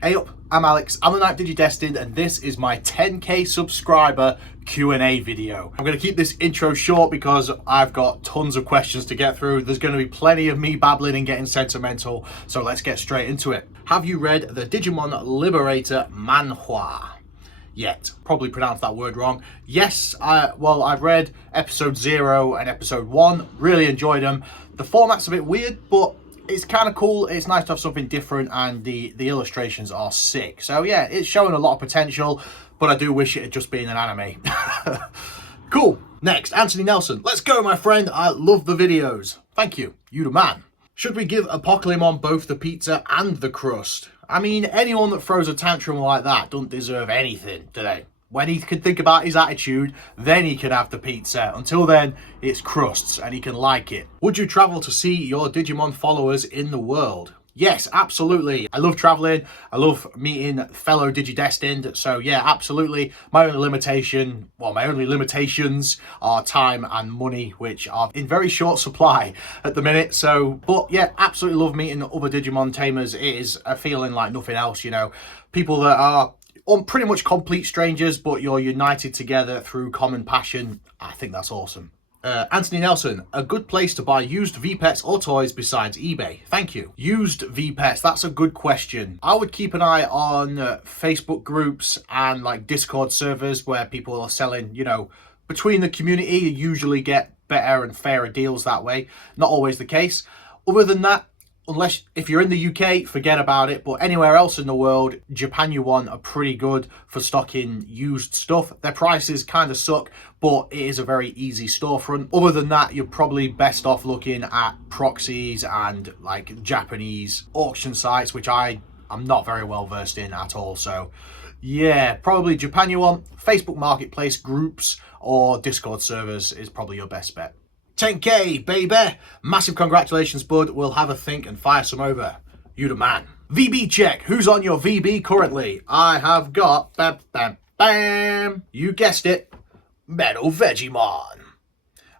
Hey up, I'm Alex, I'm the Knight Digidestined, and this is my 10k subscriber Q&A video. I'm going to keep this intro short because I've got tons of questions to get through. There's going to be plenty of me babbling and getting sentimental, so let's get straight into it. Have you read the Digimon Liberator manhwa yet? Probably pronounced that word wrong. Yes, I've read episode 0 and episode 1, really enjoyed them. The format's a bit weird, but it's kind of cool. It's nice to have something different, and the illustrations are sick. So yeah, it's showing a lot of potential, but I do wish it had just been an anime. Cool. Next, Anthony Nelson. Let's go, my friend. I love the videos. Thank you. You the man. Should we give Apocalypse both the pizza and the crust? I mean, anyone that throws a tantrum like that doesn't deserve anything today. When he can think about his attitude, then he can have the pizza. Until then, it's crusts and he can like it. Would you travel to see your Digimon followers in the world? Yes, absolutely. I love traveling. I love meeting fellow Digidestined. So yeah, absolutely. My only limitations are time and money, which are in very short supply at the minute. So, but yeah, absolutely love meeting other Digimon tamers. It is a feeling like nothing else, you know. People that are pretty much complete strangers, but you're united together through common passion. I think that's awesome. Anthony Nelson, a good place to buy used V-Pets or toys besides eBay? Thank you. Used V-Pets, that's a good question. I would keep an eye on Facebook groups and like Discord servers where people are selling, you know, between the community. You usually get better and fairer deals that way. Not always the case. Other than that, unless if you're in the UK, forget about it. But anywhere else in the world, Japan are pretty good for stocking used stuff. Their prices kind of suck, but it is a very easy storefront. Other than that, you're probably best off looking at proxies and like Japanese auction sites, which I'm not very well versed in at all. So yeah, probably Japan, Facebook Marketplace groups or Discord servers is probably your best bet. 10k, baby! Massive congratulations, bud. We'll have a think and fire some over. You the man. VB check. Who's on your VB currently? I have got, bam, bam, bam. You guessed it, MetalVegiemon.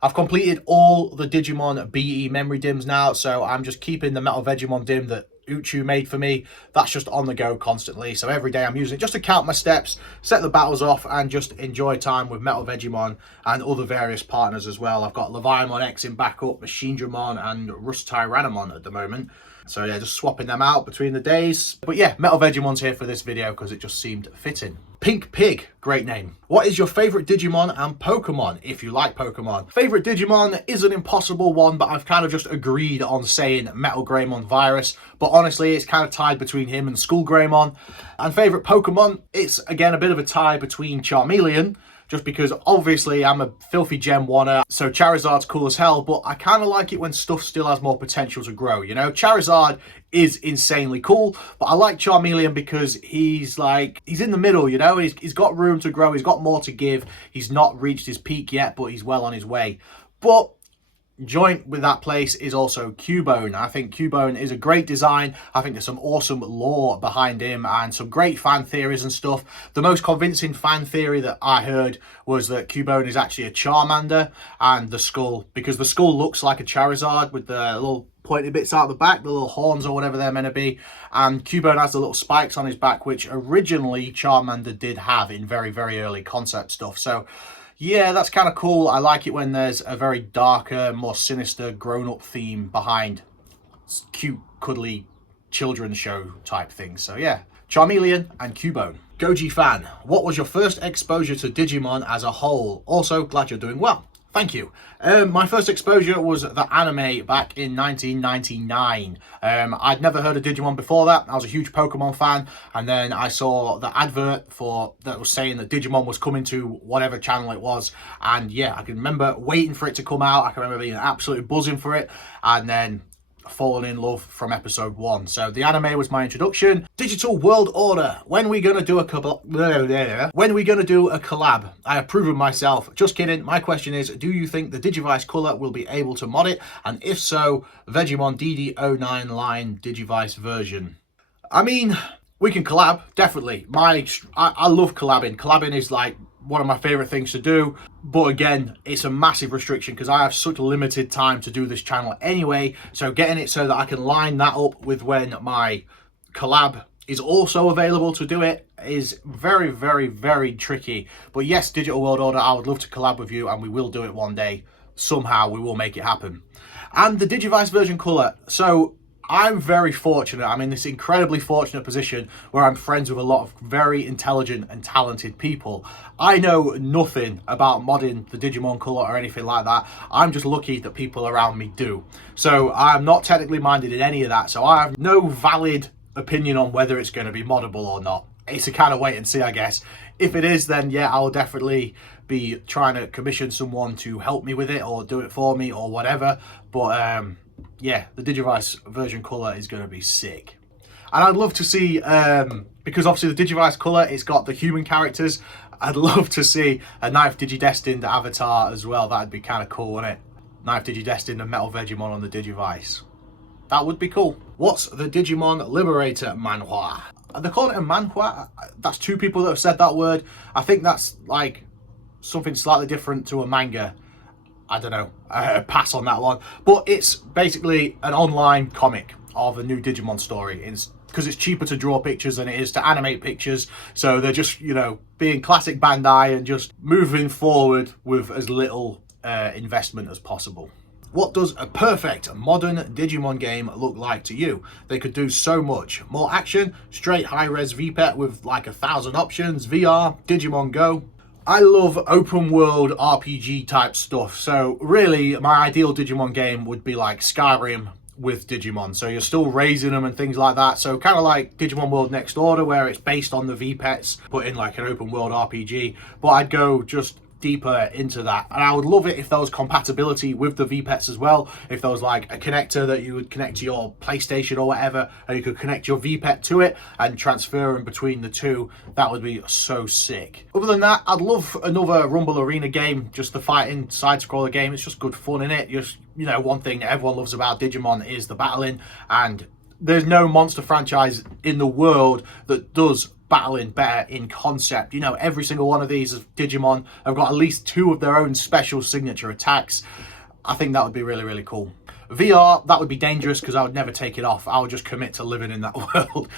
I've completed all the Digimon BE memory DIMs now, so I'm just keeping the MetalVegiemon DIM that Uchu made for me. That's just on the go constantly, so every day I'm using it just to count my steps, set the battles off, and just enjoy time with MetalVegiemon and other various partners as well. I've got Leviamon X in backup, Machinedramon and Rust Tyrannomon at the moment. So yeah, just swapping them out between the days. But yeah, MetalVegimon's here for this video because it just seemed fitting. Pink Pig, great name. What is your favorite Digimon and Pokemon, if you like Pokemon? Favorite Digimon is an impossible one, but I've kind of just agreed on saying Metal Greymon Virus. But honestly, it's kind of tied between him and Skull Greymon. And favorite Pokemon, it's again a bit of a tie between Charmeleon, just because obviously I'm a filthy Gen 1er, so Charizard's cool as hell, but I kind of like it when stuff still has more potential to grow, you know? Charizard is insanely cool, but I like Charmeleon because he's in the middle, you know? He's got room to grow, he's got more to give, he's not reached his peak yet, but he's well on his way. But joint with that place is also Cubone. I think Cubone is a great design. I think there's some awesome lore behind him and some great fan theories and stuff. The most convincing fan theory that I heard was that Cubone is actually a Charmander, and the skull, because the skull looks like a Charizard with the little pointy bits out the back, the little horns or whatever they're meant to be, and Cubone has the little spikes on his back, which originally Charmander did have in very, very early concept stuff. So yeah, that's kind of cool. I like it when there's a very darker, more sinister, grown-up theme behind cute, cuddly children's show type things. So yeah, Charmeleon and Cubone. Goji fan, what was your first exposure to Digimon as a whole? Also, glad you're doing well. Thank you. My first exposure was the anime back in 1999. I'd never heard of Digimon before that. I was a huge Pokemon fan, and then I saw the advert that was saying that Digimon was coming to whatever channel it was, and yeah, I can remember waiting for it to come out. I can remember being absolutely buzzing for it, and then fallen in love from episode 1. So the anime was my introduction. Digital World Order. When are we gonna do a collab? I have proven myself. Just kidding. My question is, do you think the Digivice color will be able to mod it? And if so, Vegiemon DD09 line Digivice version. I mean, we can collab, definitely. I love collabing. Collabing is like one of my favorite things to do, but again, it's a massive restriction because I have such limited time to do this channel anyway. So getting it so that I can line that up with when my collab is also available to do it is very, very, very tricky. But yes, Digital World Order, I would love to collab with you, and we will do it one day. Somehow we will make it happen. And the Digivice version colour. So I'm very fortunate. I'm in this incredibly fortunate position where I'm friends with a lot of very intelligent and talented people. I know nothing about modding the Digimon colour or anything like that. I'm just lucky that people around me do. So I'm not technically minded in any of that. So I have no valid opinion on whether it's going to be moddable or not. It's a kind of wait and see, I guess. If it is, then yeah, I'll definitely be trying to commission someone to help me with it or do it for me or whatever. But yeah, the Digivice version colour is going to be sick. And I'd love to see, because obviously the Digivice colour, it's got the human characters. I'd love to see a Knife Digidestined avatar as well. That'd be kind of cool, wouldn't it? Knife Digidestined and MetalVegiemon on the Digivice. That would be cool. What's the Digimon Liberator manhwa? They're calling it a manhwa. That's two people that have said that word. I think that's like something slightly different to a manga. I don't know, pass on that one. But it's basically an online comic of a new Digimon story. Because it's cheaper to draw pictures than it is to animate pictures. So they're just, you know, being classic Bandai and just moving forward with as little investment as possible. What does a perfect modern Digimon game look like to you? They could do so much. More action, straight high-res VPET with like 1,000 options, VR, Digimon Go. I love open world RPG type stuff. So really my ideal Digimon game would be like Skyrim with Digimon. So you're still raising them and things like that. So kind of like Digimon World Next Order, where it's based on the VPETs, but in like an open world RPG. But I'd go just deeper into that, and I would love it if there was compatibility with the VPETs as well. If there was like a connector that you would connect to your PlayStation or whatever, and you could connect your VPET to it and transfer them between the two, that would be so sick. Other than that, I'd love another Rumble Arena game, just the fighting side-scroller game. It's just good fun in it. Just, you know, one thing that everyone loves about Digimon is the battling, and there's no monster franchise in the world that does battling better in concept. You know, every single one of these of Digimon have got at least 2 of their own special signature attacks. I think that would be really, really cool. VR, that would be dangerous because I would never take it off. I would just commit to living in that world.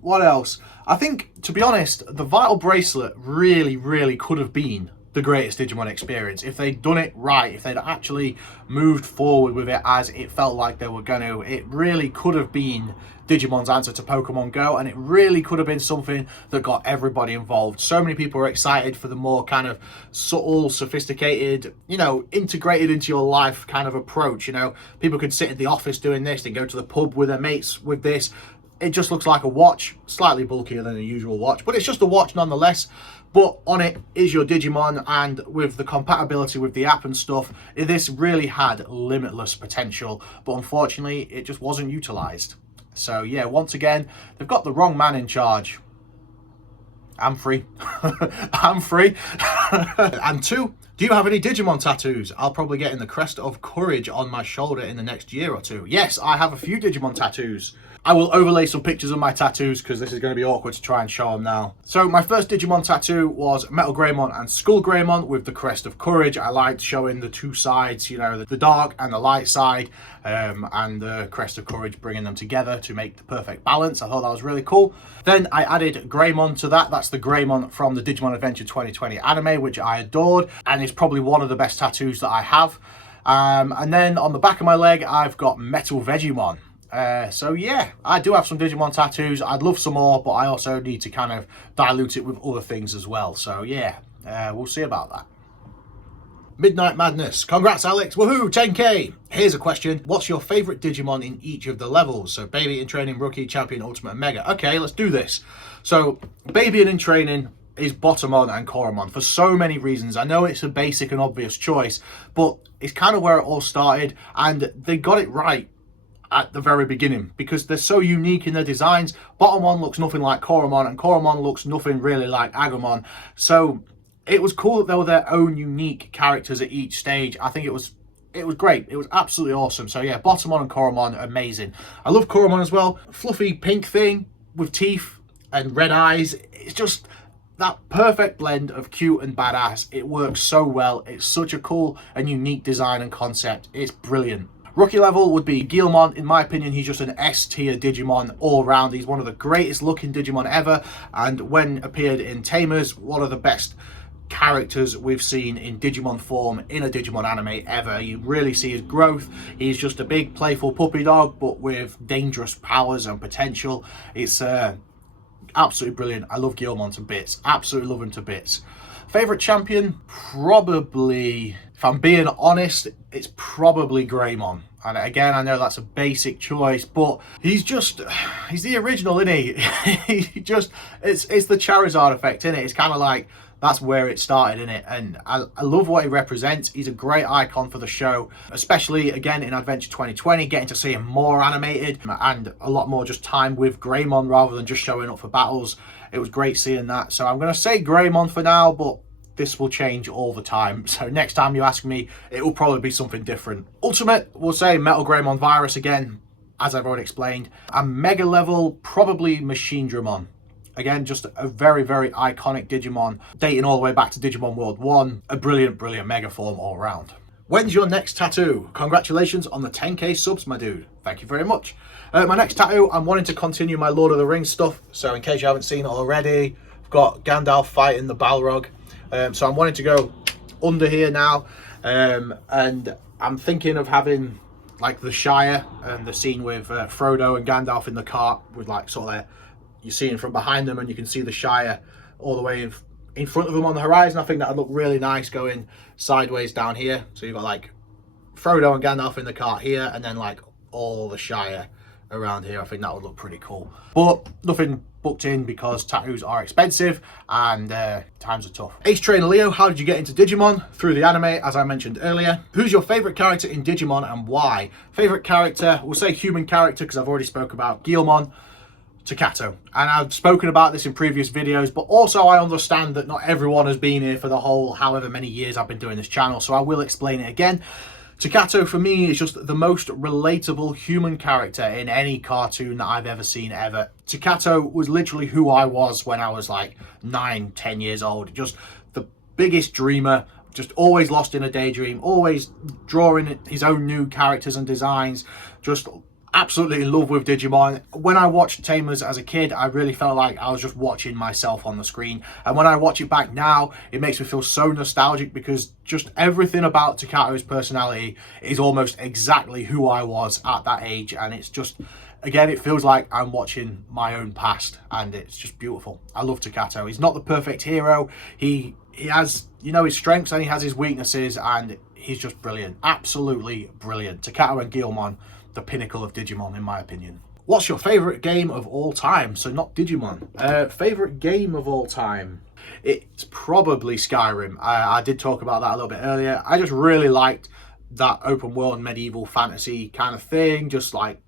What else? I think, to be honest, the Vital Bracelet really, really could have been the greatest Digimon experience. If they'd done it right, if they'd actually moved forward with it as it felt like they were going to, it really could have been Digimon's answer to Pokemon Go, and it really could have been something that got everybody involved. So many people are excited for the more kind of subtle, sophisticated, you know, integrated into your life kind of approach. You know, people could sit at the office doing this, then go to the pub with their mates with this. It just looks like a watch, slightly bulkier than a usual watch, but it's just a watch nonetheless. But on it is your Digimon, and with the compatibility with the app and stuff, this really had limitless potential, but unfortunately it just wasn't utilized. So yeah, once again, they've got the wrong man in charge. I'm free. I'm free. And 2, do you have any Digimon tattoos? I'll probably get in the Crest of Courage on my shoulder in the next year or 2. Yes, I have a few Digimon tattoos. I will overlay some pictures of my tattoos because this is going to be awkward to try and show them now. So my first Digimon tattoo was Metal Greymon and Skull Greymon with the Crest of Courage. I liked showing the 2 sides, you know, the dark and the light side, and the Crest of Courage, bringing them together to make the perfect balance. I thought that was really cool. Then I added Greymon to that. That's the Greymon from the Digimon Adventure 2020 anime, which I adored, and it's probably one of the best tattoos that I have. And then on the back of my leg, I've got MetalVegiemon. So yeah, I do have some Digimon tattoos. I'd love some more, but I also need to kind of dilute it with other things as well. So yeah, we'll see about that. Midnight Madness. Congrats, Alex. Woohoo, 10K. Here's a question. What's your favorite Digimon in each of the levels? So Baby, In Training, Rookie, Champion, Ultimate, and Mega. Okay, let's do this. So Baby and In Training is Botamon and Koromon for so many reasons. I know it's a basic and obvious choice, but it's kind of where it all started, and they got it right at the very beginning because they're so unique in their designs. Botamon looks nothing like Koromon, and Koromon looks nothing really like Agumon. So it was cool that they were their own unique characters at each stage. I think it was great. It was absolutely awesome. So yeah, Botamon and Koromon, amazing. I love Koromon as well. Fluffy pink thing with teeth and red eyes. It's just that perfect blend of cute and badass. It works so well. It's such a cool and unique design and concept. It's brilliant. Rookie level would be Guilmon. In my opinion, he's just an S tier Digimon all round. He's one of the greatest looking Digimon ever, and when appeared in Tamers, one of the best characters we've seen in Digimon form in a Digimon anime ever. You really see his growth. He's just a big playful puppy dog, but with dangerous powers and potential. It's absolutely brilliant. I love Guilmon to bits. Absolutely love him to bits. Favorite champion? Probably, if I'm being honest, it's probably Greymon. And again, I know that's a basic choice, but he's the original, isn't he? It's the Charizard effect, isn't it? It's kind of like, that's where it started, in it, and I love what he represents. He's a great icon for the show, especially again in Adventure 2020, getting to see him more animated and a lot more just time with Greymon rather than just showing up for battles. It was great seeing that. So I'm going to say Greymon for now, but this will change all the time. So next time you ask me, it will probably be something different. Ultimate, we'll say Metal Greymon Virus again, as I've already explained. And Mega level, probably Machine Dramon. Again, just a very, very iconic Digimon, dating all the way back to Digimon World 1. A brilliant, brilliant mega form all around. When's your next tattoo? Congratulations on the 10k subs, my dude. Thank you very much. My next tattoo, I'm wanting to continue my Lord of the Rings stuff. So in case you haven't seen it already, I've got Gandalf fighting the Balrog. So I'm wanting to go under here now. And I'm thinking of having like the Shire and the scene with Frodo and Gandalf in the cart with like sort of their, you're seeing from behind them and you can see the Shire all the way in front of them on the horizon. I think that would look really nice going sideways down here. So you've got like Frodo and Gandalf in the cart here and then like all the Shire around here. I think that would look pretty cool. But nothing booked in because tattoos are expensive and times are tough. Ace Trainer Leo, how did you get into Digimon? Through the anime, as I mentioned earlier. Who's your favourite character in Digimon and why? Favourite character, we'll say human character because I've already spoke about Guilmon. Takato, and I've spoken about this in previous videos, but also I understand that not everyone has been here for the whole however many years I've been doing this channel, so I will explain it again. Takato for me is just the most relatable human character in any cartoon that I've ever seen ever. Takato was literally who I was when I was like 9-10 years old. Just the biggest dreamer, just always lost in a daydream, always drawing his own new characters and designs, just absolutely in love with Digimon. When I watched Tamers as a kid, I really felt like I was just watching myself on the screen. And when I watch it back now, it makes me feel so nostalgic because just everything about Takato's personality is almost exactly who I was at that age. And it's just, again, it feels like I'm watching my own past and it's just beautiful. I love Takato. He's not the perfect hero. He has, you know, his strengths and he has his weaknesses and he's just brilliant. Absolutely brilliant. Takato and Guilmon, the pinnacle of Digimon in my opinion. What's your favorite game of all time? So not Digimon. Favorite game of all time? It's probably Skyrim. I did talk about that a little bit earlier. I just really liked that open world medieval fantasy kind of thing, just like,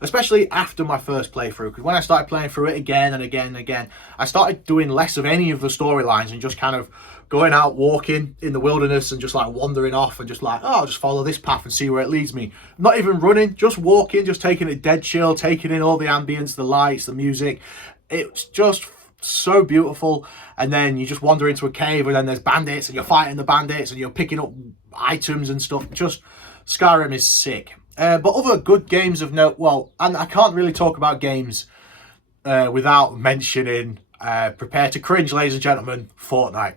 especially after my first playthrough, because when I started playing through it again and again and again, I started doing less of any of the storylines and just kind of going out walking in the wilderness and just like wandering off and just like, oh, I'll just follow this path and see where it leads me. Not even running, just walking, just taking it dead chill, taking in all the ambience, the lights, the music. It's just so beautiful. And then you just wander into a cave and then there's bandits and you're fighting the bandits and you're picking up items and stuff. Just Skyrim is sick. But other good games of note, well, and I can't really talk about games without mentioning, prepare to cringe, ladies and gentlemen, Fortnite.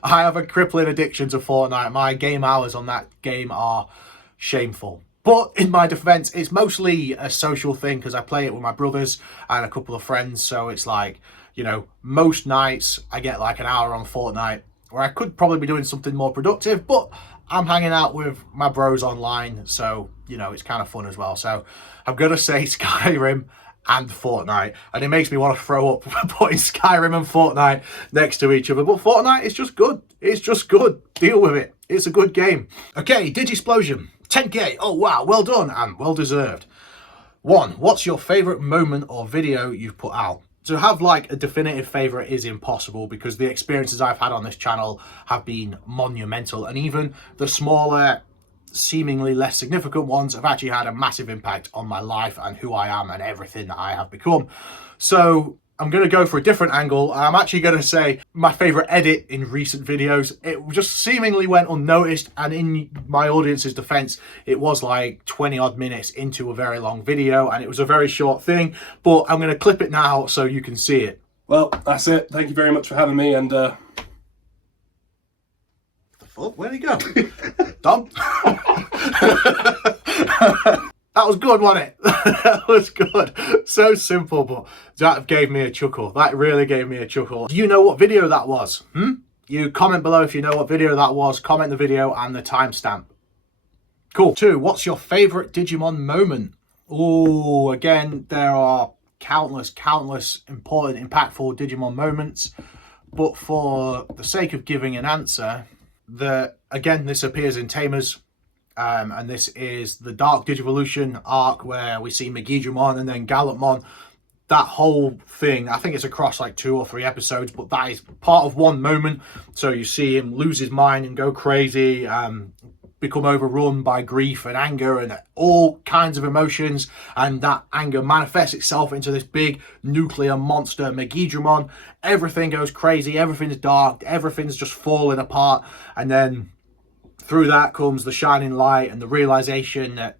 I have a crippling addiction to Fortnite. My game hours on that game are shameful. But in my defense, it's mostly a social thing because I play it with my brothers and a couple of friends. So it's like, you know, most nights I get like an hour on Fortnite where I could probably be doing something more productive, but I'm hanging out with my bros online. So, you know, it's kind of fun as well. So I'm going to say Skyrim and Fortnite, and it makes me want to throw up putting Skyrim and Fortnite next to each other, but Fortnite is just good. It's just good. Deal with it. It's a good game. Okay, Digisplosion, 10k. Oh wow, well done and well deserved. 1, what's your favorite moment or video you've put out? To have like a definitive favorite is impossible because the experiences I've had on this channel have been monumental, and even the smaller, seemingly less significant ones have actually had a massive impact on my life and who I am and everything that I have become. So I'm going to go for a different angle. I'm actually going to say my favourite edit in recent videos. It just seemingly went unnoticed, and in my audience's defence, it was like 20 odd minutes into a very long video, and it was a very short thing, but I'm going to clip it now so you can see it. Well, that's it. Thank you very much for having me, and the fuck? Where'd he go? Dom? That was good, wasn't it? That was good. So simple, but that gave me a chuckle. That really gave me a chuckle. Do you know what video that was? You comment below if you know what video that was. Comment the video and the timestamp. Cool. 2, what's your favourite Digimon moment? Oh, again, there are countless important, impactful Digimon moments. But for the sake of giving an answer, again, this appears in Tamers. And this is the Dark Digivolution arc where we see MetalVegiemon and then Gallantmon. That whole thing, I think it's across like 2 or 3 episodes, but that is part of one moment. So you see him lose his mind and go crazy, become overrun by grief and anger and all kinds of emotions. And that anger manifests itself into this big nuclear monster, MetalVegiemon. Everything goes crazy, everything's dark, everything's just falling apart. And then through that comes the shining light and the realization that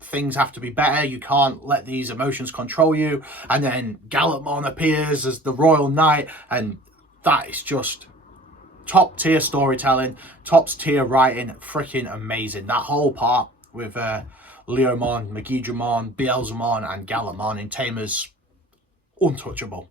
things have to be better. You can't let these emotions control you. And then Gallantmon appears as the Royal Knight, and that is just top tier storytelling, top tier writing, freaking amazing. That whole part with Leomon, MetalVegiemon, Beelzemon and Gallantmon in Tamers, untouchable.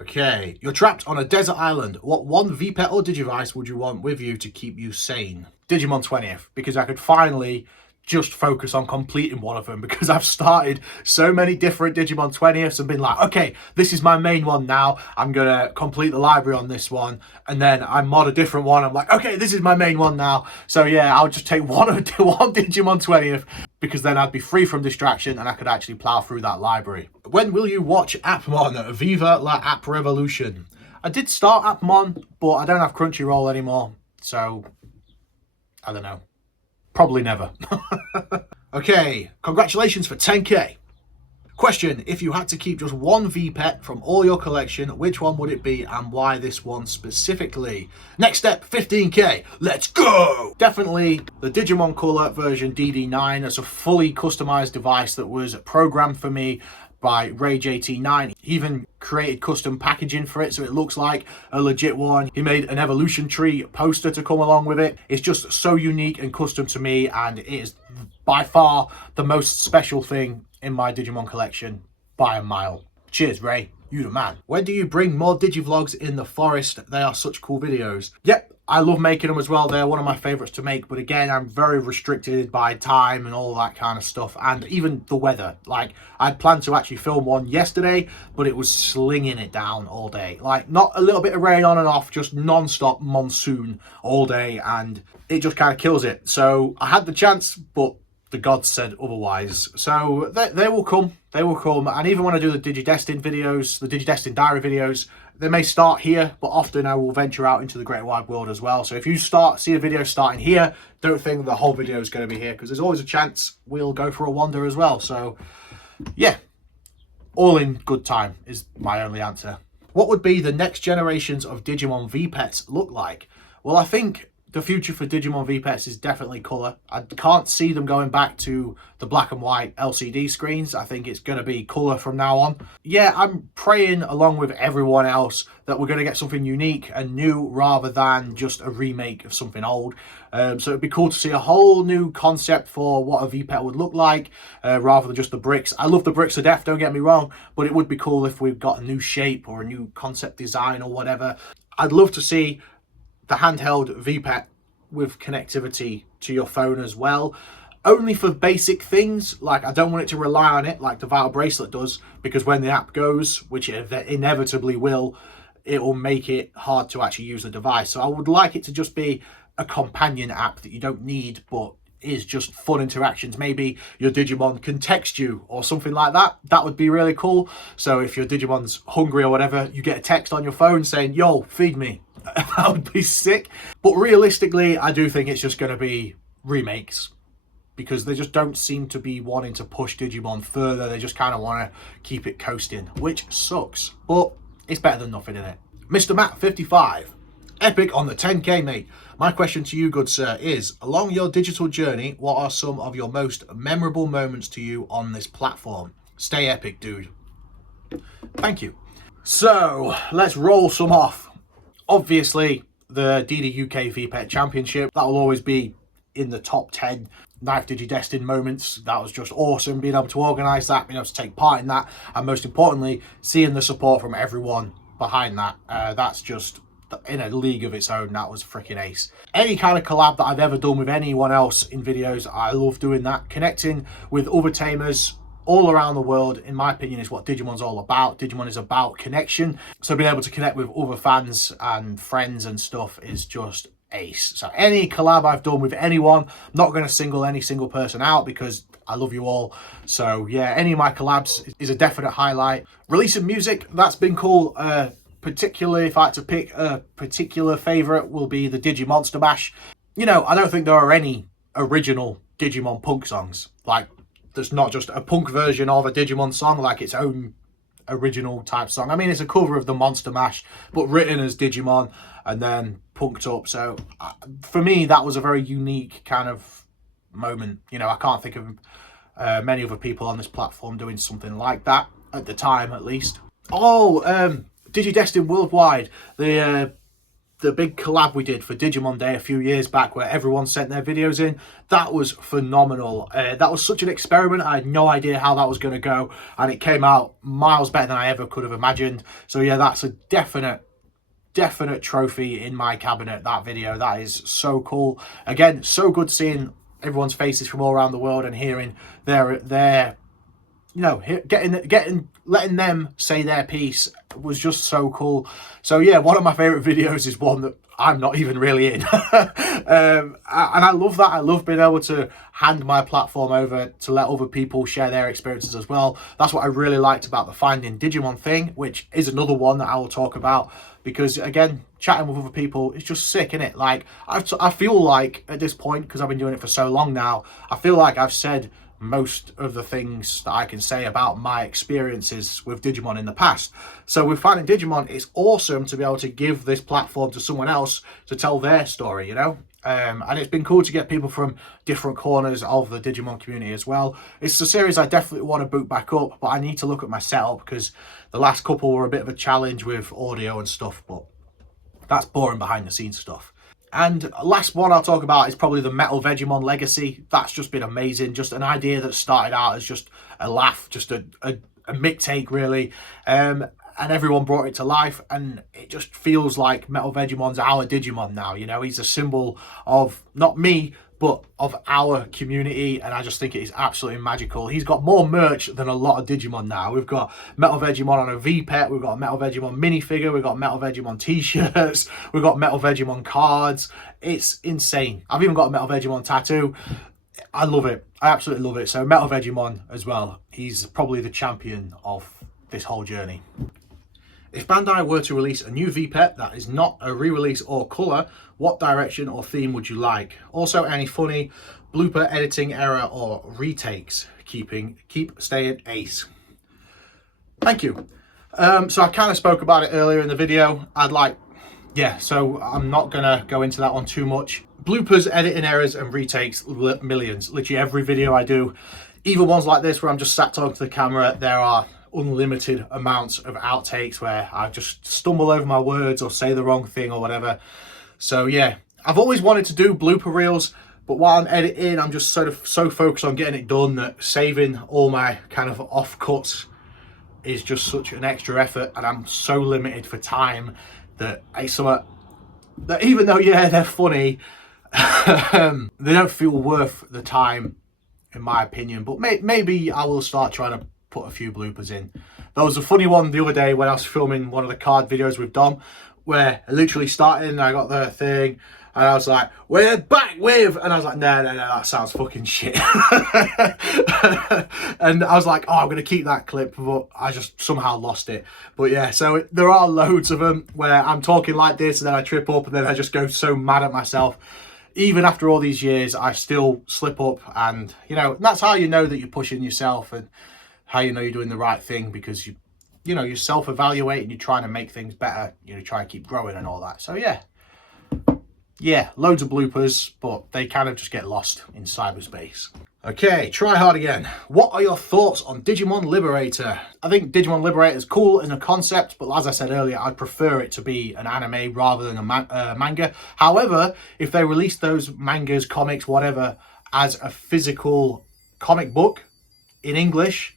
Okay, you're trapped on a desert island. What one VPET or Digivice would you want with you to keep you sane? Digimon 20th, because I could finally just focus on completing one of them, because I've started so many different Digimon 20ths and been like, okay, this is my main one now. I'm going to complete the library on this one. And then I mod a different one. I'm like, okay, this is my main one now. So yeah, I'll just take one Digimon 20th, because then I'd be free from distraction and I could actually plow through that library. When will you watch Appmon? Viva la App Revolution. I did start Appmon, but I don't have Crunchyroll anymore. So, I don't know. Probably never. Okay, congratulations for 10k. Question, if you had to keep just one VPET from all your collection, which one would it be and why this one specifically? Next step, 15k. Let's go! Definitely the Digimon Color version DD9 as a fully customized device that was programmed for me by Rage89. He even created custom packaging for it so it looks like a legit one. He made an evolution tree poster to come along with it. It's just so unique and custom to me, and it is by far the most special thing in my Digimon collection by a mile. Cheers, Ray. You the man. When do you bring more Digivlogs in the forest? They are such cool videos. Yep, I love making them as well. They're one of my favorites to make, but again, I'm very restricted by time and all that kind of stuff, and even the weather. Like, I'd planned to actually film one yesterday, but it was slinging it down all day. Like, not a little bit of rain on and off, just non-stop monsoon all day, and it just kind of kills it. So I had the chance, but the gods said otherwise. So they will come. They will come. And even when I do the Digidestin videos, the Digidestin diary videos, they may start here, but often I will venture out into the great wide world as well. So if you see a video starting here, don't think the whole video is going to be here, because there's always a chance we'll go for a wander as well. So yeah, all in good time is my only answer. What would be the next generations of Digimon VPETs look like? Well, I think the future for Digimon VPETs is definitely colour. I can't see them going back to the black and white LCD screens. I think it's going to be colour from now on. Yeah, I'm praying along with everyone else that we're going to get something unique and new rather than just a remake of something old. So it'd be cool to see a whole new concept for what a VPET would look like, rather than just the bricks. I love the bricks to death, don't get me wrong, but it would be cool if we've got a new shape or a new concept design or whatever. I'd love to see the handheld VPET with connectivity to your phone as well, only for basic things. Like, I don't want it to rely on it like the Vital Bracelet does, because when the app goes, which it inevitably will, it will make it hard to actually use the device. So I would like it to just be a companion app that you don't need, but is just fun interactions. Maybe your Digimon can text you or something like that. That would be really cool. So if your Digimon's hungry or whatever, you get a text on your phone saying, yo, feed me. That would be sick. But realistically, I do think it's just going to be remakes. because they just don't seem to be wanting to push Digimon further. They just kind of want to keep it coasting, which sucks, but it's better than nothing, isn't it? Mr. Matt 55, epic on the 10k, mate. My question to you, good sir, is along your digital journey, what are some of your most memorable moments to you on this platform? Stay epic, dude. Thank you. So let's roll some off. Obviously, the DD UK VPET Championship, that will always be in the top 10 Knife Digidestined moments. That was just awesome, being able to organise that, being able to take part in that, and most importantly, seeing the support from everyone behind that. That's just in a league of its own. That was freaking ace. Any kind of collab that I've ever done with anyone else in videos, I love doing that. Connecting with other tamers all around the world, in my opinion, is what Digimon's all about. Digimon is about connection. So being able to connect with other fans and friends and stuff is just ace. So any collab I've done with anyone, I'm not going to single any single person out because I love you all. So yeah, any of my collabs is a definite highlight. Releasing music, that's been cool. Particularly if I had to pick a particular favourite, will be the Digimonster Bash. You know, I don't think there are any original Digimon punk songs. Like, there's not just a punk version of a Digimon song, like its own original type song. I mean, it's a cover of the Monster Mash, but written as Digimon and then punked up. So for me, that was a very unique kind of moment. You know, I can't think of many other people on this platform doing something like that at the time, at least. Oh, Digidestined Worldwide, the big collab we did for Digimon Day a few years back where everyone sent their videos in, that was phenomenal. That was such an experiment. I had no idea how that was going to go, and it came out miles better than I ever could have imagined. So yeah, that's a definite trophy in my cabinet, that video. That is so cool. Again, so good seeing everyone's faces from all around the world and hearing their you know, letting them say their piece was just so cool. So yeah, one of my favorite videos is one that I'm not even really in. And I love that. I love being able to hand my platform over to let other people share their experiences as well. That's what I really liked about the Finding Digimon thing, which is another one that I will talk about, because again, chatting with other people is just sick, innit? Like, I feel like at this point, because I've been doing it for so long now, I feel like I've said most of the things that I can say about my experiences with Digimon in the past. So with Finding Digimon, it's awesome to be able to give this platform to someone else to tell their story, you know? And it's been cool to get people from different corners of the Digimon community as well. It's a series I definitely want to boot back up, but I need to look at my setup because the last couple were a bit of a challenge with audio and stuff, but that's boring behind the scenes stuff. And last one I'll talk about is probably the MetalVegiemon Legacy. That's just been amazing. Just an idea that started out as just a laugh, just a mick take really. And everyone brought it to life, and it just feels like MetalVegemon's our Digimon now. You know, he's a symbol of not me, but of our community, and I just think it is absolutely magical. He's got more merch than a lot of Digimon now. We've got MetalVegiemon on a VPET, we've got a MetalVegiemon minifigure, we've got MetalVegiemon t-shirts, we've got MetalVegiemon cards. It's insane. I've even got a MetalVegiemon tattoo. I love it. I absolutely love it. So MetalVegiemon as well, he's probably the champion of this whole journey. If Bandai were to release a new VPET that is not a re-release or colour, what direction or theme would you like? Also, any funny blooper, editing error or retakes? Keep staying ace. Thank you. So I kind of spoke about it earlier in the video. So I'm not gonna go into that one too much. Bloopers, editing errors and retakes, millions. Literally every video I do, even ones like this where I'm just sat talking to the camera, there are unlimited amounts of outtakes where I just stumble over my words or say the wrong thing or whatever. So yeah, I've always wanted to do blooper reels, but while I'm editing, I'm just sort of so focused on getting it done that saving all my kind of off cuts is just such an extra effort, and I'm so limited for time that it's something that, even though yeah they're funny, they don't feel worth the time in my opinion. But maybe I will start trying to put a few bloopers in. There was a funny one the other day when I was filming one of the card videos with Dom, where I literally started and I got the thing and I was like, we're back with, and I was like, no, that sounds fucking shit. And I was like, oh, I'm gonna keep that clip, but I just somehow lost it. But yeah, so there are loads of them where I'm talking like this and then I trip up and then I just go so mad at myself. even after all these years, I still slip up, and you know, that's how you know that you're pushing yourself, and how you know you're doing the right thing, because you know, you self-evaluate and you're trying to make things better, you know, try to keep growing and all that. So yeah, loads of bloopers, but they kind of just get lost in cyberspace. Okay, try hard again. What are your thoughts on Digimon Liberator? I think Digimon Liberator is cool in a concept, but as I said earlier, I'd prefer it to be an anime rather than a manga. However, if they release those mangas, comics, whatever, as a physical comic book in English,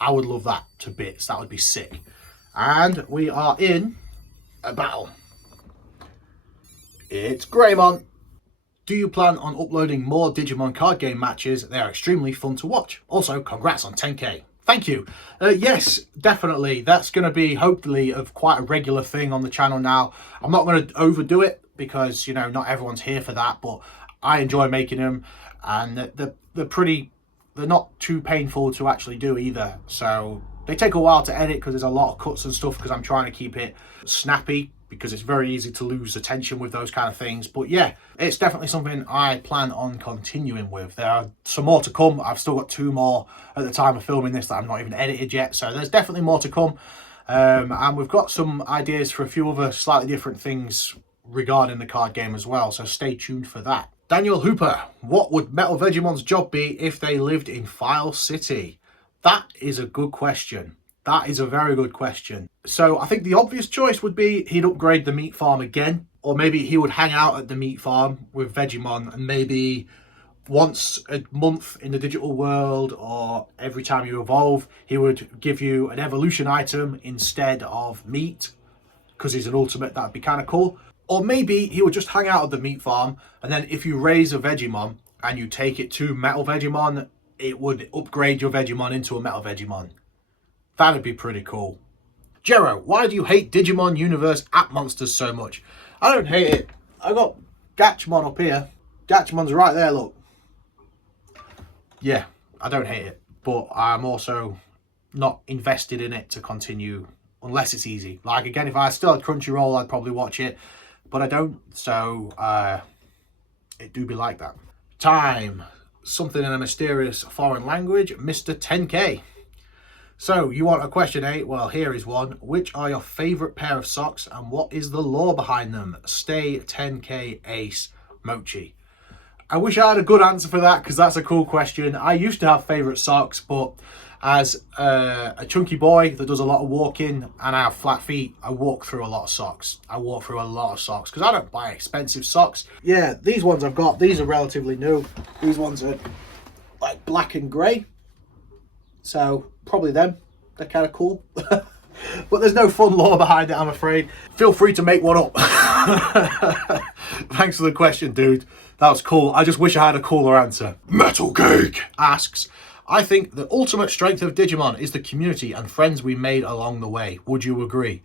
I would love that to bits. That would be sick. And we are in a battle. It's Greymon. Do you plan on uploading more Digimon card game matches? They are extremely fun to watch. Also, congrats on 10k. Thank you. Yes, definitely. That's going to be hopefully quite a regular thing on the channel now. I'm not going to overdo it because, you know, not everyone's here for that, but I enjoy making them, and they're not too painful to actually do either. So they take a while to edit because there's a lot of cuts and stuff, because I'm trying to keep it snappy, because it's very easy to lose attention with those kind of things. But yeah, it's definitely something I plan on continuing with. There are some more to come. I've still got 2 more at the time of filming this that I'm not even edited yet, so there's definitely more to come. And we've got some ideas for a few other slightly different things regarding the card game as well, so stay tuned for that. Daniel Hooper, what would MetalVegiemond's job be if they lived in File City? That is a good question. That is a very good question. So I think the obvious choice would be he'd upgrade the meat farm again, or maybe he would hang out at the meat farm with Vegiemon, and maybe once a month in the digital world, or every time you evolve, he would give you an evolution item instead of meat, because he's an ultimate. That'd be kind of cool. Or maybe he would just hang out at the meat farm, and then if you raise a Vegiemon and you take it to MetalVegiemon, it would upgrade your Vegiemon into a MetalVegiemon. That'd be pretty cool. Jero, why do you hate Digimon Universe app monsters so much? I don't hate it. I got Gatchmon up here. Gatchmon's right there, look. Yeah, I don't hate it, but I'm also not invested in it to continue unless it's easy. Like, again, if I still had Crunchyroll, I'd probably watch it, but I don't, so it do be like that. Time. Something in a mysterious foreign language. Mr. 10k. So, you want a question, eh? Well, here is one. Which are your favourite pair of socks, and what is the lore behind them? Stay 10k Ace Mochi. I wish I had a good answer for that, because that's a cool question. I used to have favourite socks, but as a chunky boy that does a lot of walking and I have flat feet, I walk through a lot of socks. I walk through a lot of socks because I don't buy expensive socks. Yeah, these ones I've got, these are relatively new. These ones are like black and grey. So probably them. They're kind of cool. But there's no fun lore behind it, I'm afraid. Feel free to make one up. Thanks for the question, dude. That was cool. I just wish I had a cooler answer. Metal Cake asks, I think the ultimate strength of Digimon is the community and friends we made along the way. Would you agree?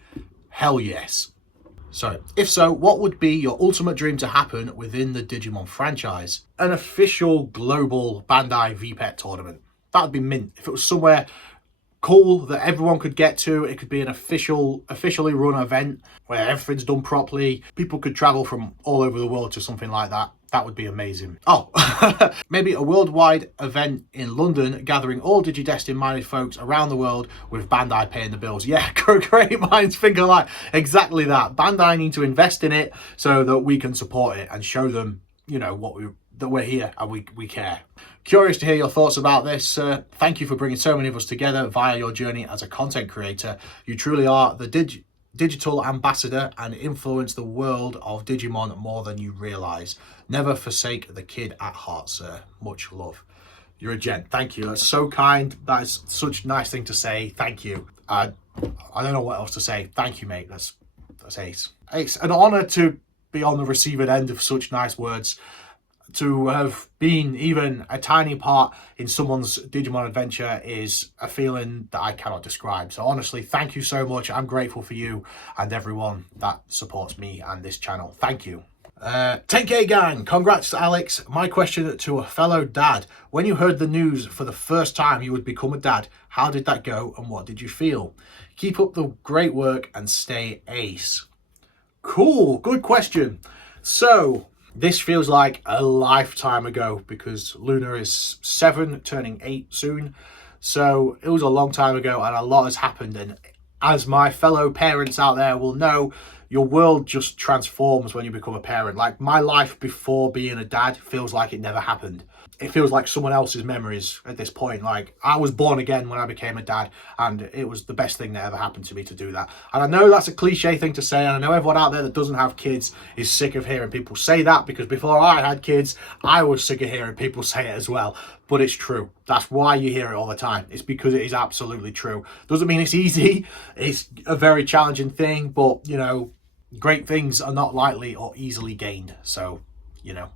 Hell yes. So, if so, what would be your ultimate dream to happen within the Digimon franchise? An official global Bandai VPET tournament. That would be mint. If it was somewhere cool that everyone could get to, it could be an officially run event where everything's done properly. People could travel from all over the world to something like that. That would be amazing. Oh, maybe a worldwide event in London gathering all Digidestin-minded folks around the world with Bandai paying the bills. Yeah, great minds think alike. Exactly that. Bandai need to invest in it so that we can support it and show them, you know, that we're here and we care. Curious to hear your thoughts about this. Thank you for bringing so many of us together via your journey as a content creator. You truly are the digital ambassador and influence the world of Digimon more than you realise. Never forsake the kid at heart, sir. Much love. You're a gent. Thank you. That's so kind. That is such a nice thing to say. Thank you. I don't know what else to say. Thank you, mate. That's ace. It's an honour to be on the receiving end of such nice words. To have been even a tiny part in someone's Digimon adventure is a feeling that I cannot describe. So honestly, thank you so much. I'm grateful for you and everyone that supports me and this channel. Thank you. 10k gang, congrats to Alex. My question to a fellow dad: when you heard the news for the first time you would become a dad, how did that go and what did you feel? Keep up the great work and stay ace. Cool, good question. So This feels like a lifetime ago because Luna is 7, turning 8 soon. So it was a long time ago and a lot has happened. And as my fellow parents out there will know, your world just transforms when you become a parent. Like, my life before being a dad feels like it never happened. It feels like someone else's memories at this point. Like, I was born again when I became a dad, and it was the best thing that ever happened to me to do that. And I know that's a cliche thing to say, and I know everyone out there that doesn't have kids is sick of hearing people say that, because before I had kids, I was sick of hearing people say it as well. But it's true. That's why you hear it all the time. It's because it is absolutely true. Doesn't mean it's easy. It's a very challenging thing, but, you know, great things are not lightly or easily gained. So, you know,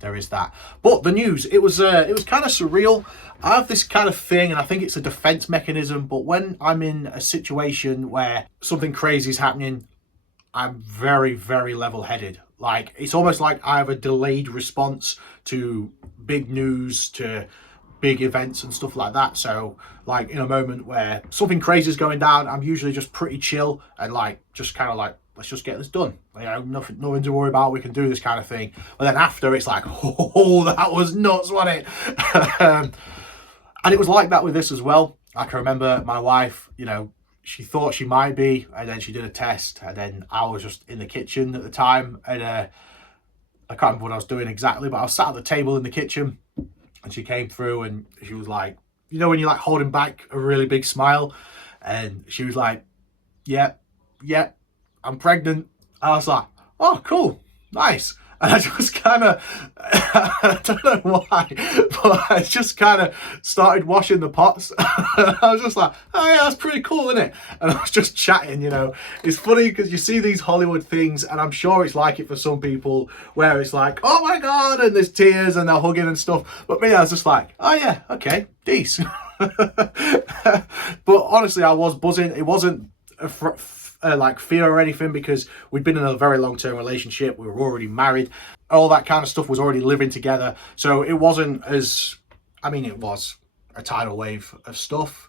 there is that. But the news, it was kind of surreal. I have this kind of thing, and I think it's a defense mechanism, but when I'm in a situation where something crazy is happening, I'm very, very level-headed. Like, it's almost like I have a delayed response to big news, to big events and stuff like that. So, like, in a moment where something crazy is going down, I'm usually just pretty chill and, like, just kind of like, let's just get this done. You know, nothing to worry about. We can do this kind of thing. But then after, it's like, oh, that was nuts, wasn't it? And it was like that with this as well. I can remember my wife, you know, she thought she might be, and then she did a test, and then I was just in the kitchen at the time, and I can't remember what I was doing exactly, but I was sat at the table in the kitchen, and she came through, and she was like, you know, when you're like holding back a really big smile, and she was like, yeah, I'm pregnant. I was like, oh, cool, nice. And I just kind of, I don't know why, but I just kind of started washing the pots. I was just like, oh yeah, that's pretty cool, isn't it? And I was just chatting, you know. It's funny because you see these Hollywood things, and I'm sure it's like it for some people, where it's like, oh my God, and there's tears and they're hugging and stuff. But me, I was just like, oh yeah, okay, decent. But honestly, I was buzzing. It wasn't like fear or anything, because we'd been in a very long-term relationship. We were already married. All that kind of stuff was already living together. So it wasn't as, I mean, it was a tidal wave of stuff,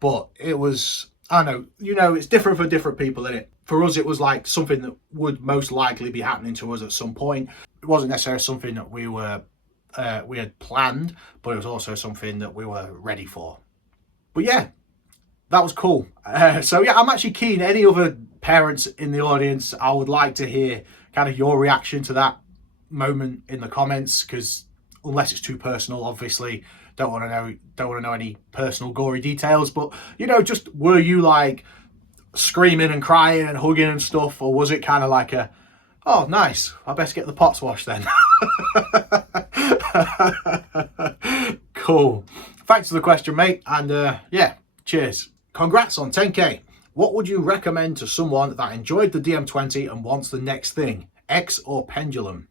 but it was, I don't know, you know, it's different for different people, isn't it? For us, it was like something that would most likely be happening to us at some point. It wasn't necessarily something that we had planned, but it was also something that we were ready for. But yeah, that was cool. So yeah, I'm actually keen. Any other parents in the audience, I would like to hear kind of your reaction to that moment in the comments, because unless it's too personal, obviously don't want to know any personal gory details. But, you know, just, were you like screaming and crying and hugging and stuff, or was it kind of like a, oh nice, I best get the pots washed then? Cool. Thanks for the question, mate, and yeah, cheers. Congrats on 10k. What would you recommend to someone that enjoyed the DM20 and wants the next thing? X or Pendulum?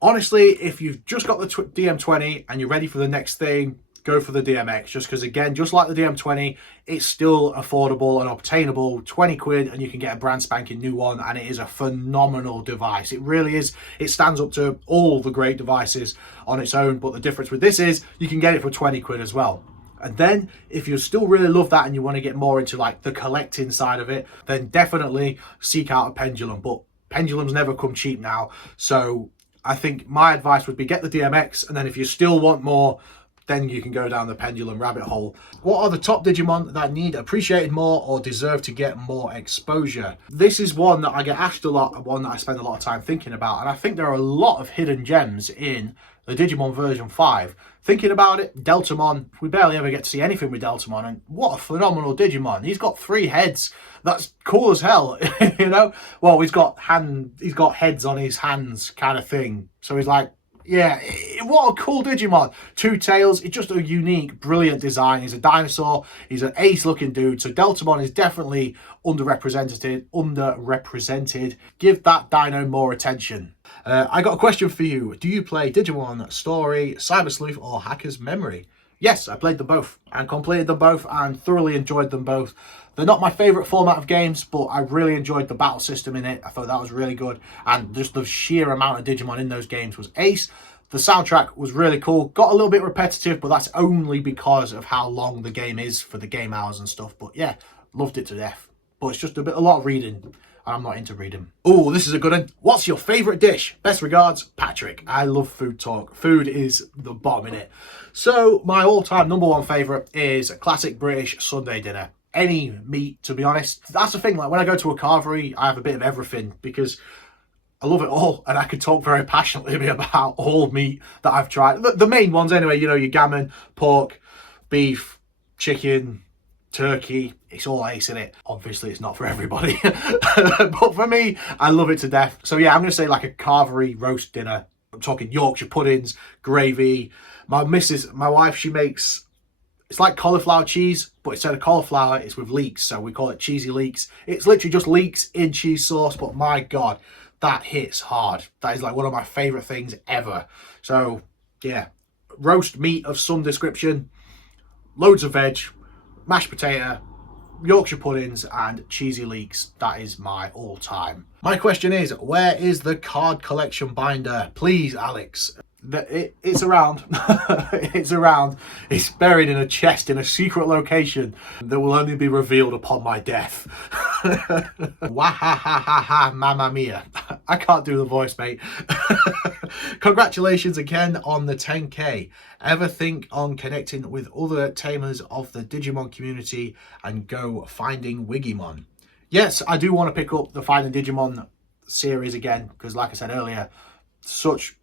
Honestly, if you've just got the DM20 and you're ready for the next thing, go for the DMX, just because, again, just like the DM20, it's still affordable and obtainable, 20 quid, and you can get a brand spanking new one, and it is a phenomenal device. It really is. It stands up to all the great devices on its own, but the difference with this is you can get it for 20 quid as well. And then if you still really love that and you want to get more into like the collecting side of it, then definitely seek out a Pendulum. But Pendulums never come cheap now. So I think my advice would be get the DMX, and then if you still want more, then you can go down the Pendulum rabbit hole. What are the top Digimon that need appreciated more or deserve to get more exposure? This is one that I get asked a lot, one that I spend a lot of time thinking about, and I think there are a lot of hidden gems in the Digimon version 5. Thinking about it, Deltamon, we barely ever get to see anything with Deltamon, and what a phenomenal Digimon. He's got 3 heads. That's cool as hell, you know? Well, he's got heads on his hands kind of thing. So he's like, yeah, what a cool Digimon. 2 tails. It's just a unique, brilliant design. He's a dinosaur. He's an ace-looking dude. So Deltamon is definitely underrepresented. Give that dino more attention. I got a question for you. Do you play Digimon Story, Cyber Sleuth, or Hacker's Memory? Yes, I played them both and completed them both and thoroughly enjoyed them both. They're not my favourite format of games, but I really enjoyed the battle system in it. I thought that was really good, and just the sheer amount of Digimon in those games was ace. The soundtrack was really cool. Got a little bit repetitive, but that's only because of how long the game is for the game hours and stuff. But yeah, loved it to death. But it's just a lot of reading. I'm not into reading. Oh, this is a good one. What's your favourite dish? Best regards, Patrick. I love food talk. Food is the bottom in it. So my all-time number one favourite is a classic British Sunday dinner. Any meat, to be honest. That's the thing, like when I go to a carvery, I have a bit of everything because I love it all, and I can talk very passionately about all meat that I've tried. The main ones anyway, you know, your gammon, pork, beef, chicken, turkey, it's all ace in it. Obviously it's not for everybody, but for me, I love it to death. So yeah, I'm gonna say like a carvery roast dinner. I'm talking Yorkshire puddings, gravy. My wife, she makes, it's like cauliflower cheese, but instead of cauliflower, it's with leeks, so we call it cheesy leeks. It's literally just leeks in cheese sauce, but my God, that hits hard. That is like one of my favorite things ever. So yeah, roast meat of some description, loads of veg, mashed potato, Yorkshire puddings, and cheesy leeks. That is my all-time. My question is, where is the card collection binder? Please, Alex. It's around. It's around. It's buried in a chest in a secret location that will only be revealed upon my death. Wahahaha, mamma mia. I can't do the voice, mate. Congratulations again on the 10k. Ever think on connecting with other tamers of the Digimon community and go finding Wigimon? Yes, I do want to pick up the Finding Digimon series again, because like I said earlier, such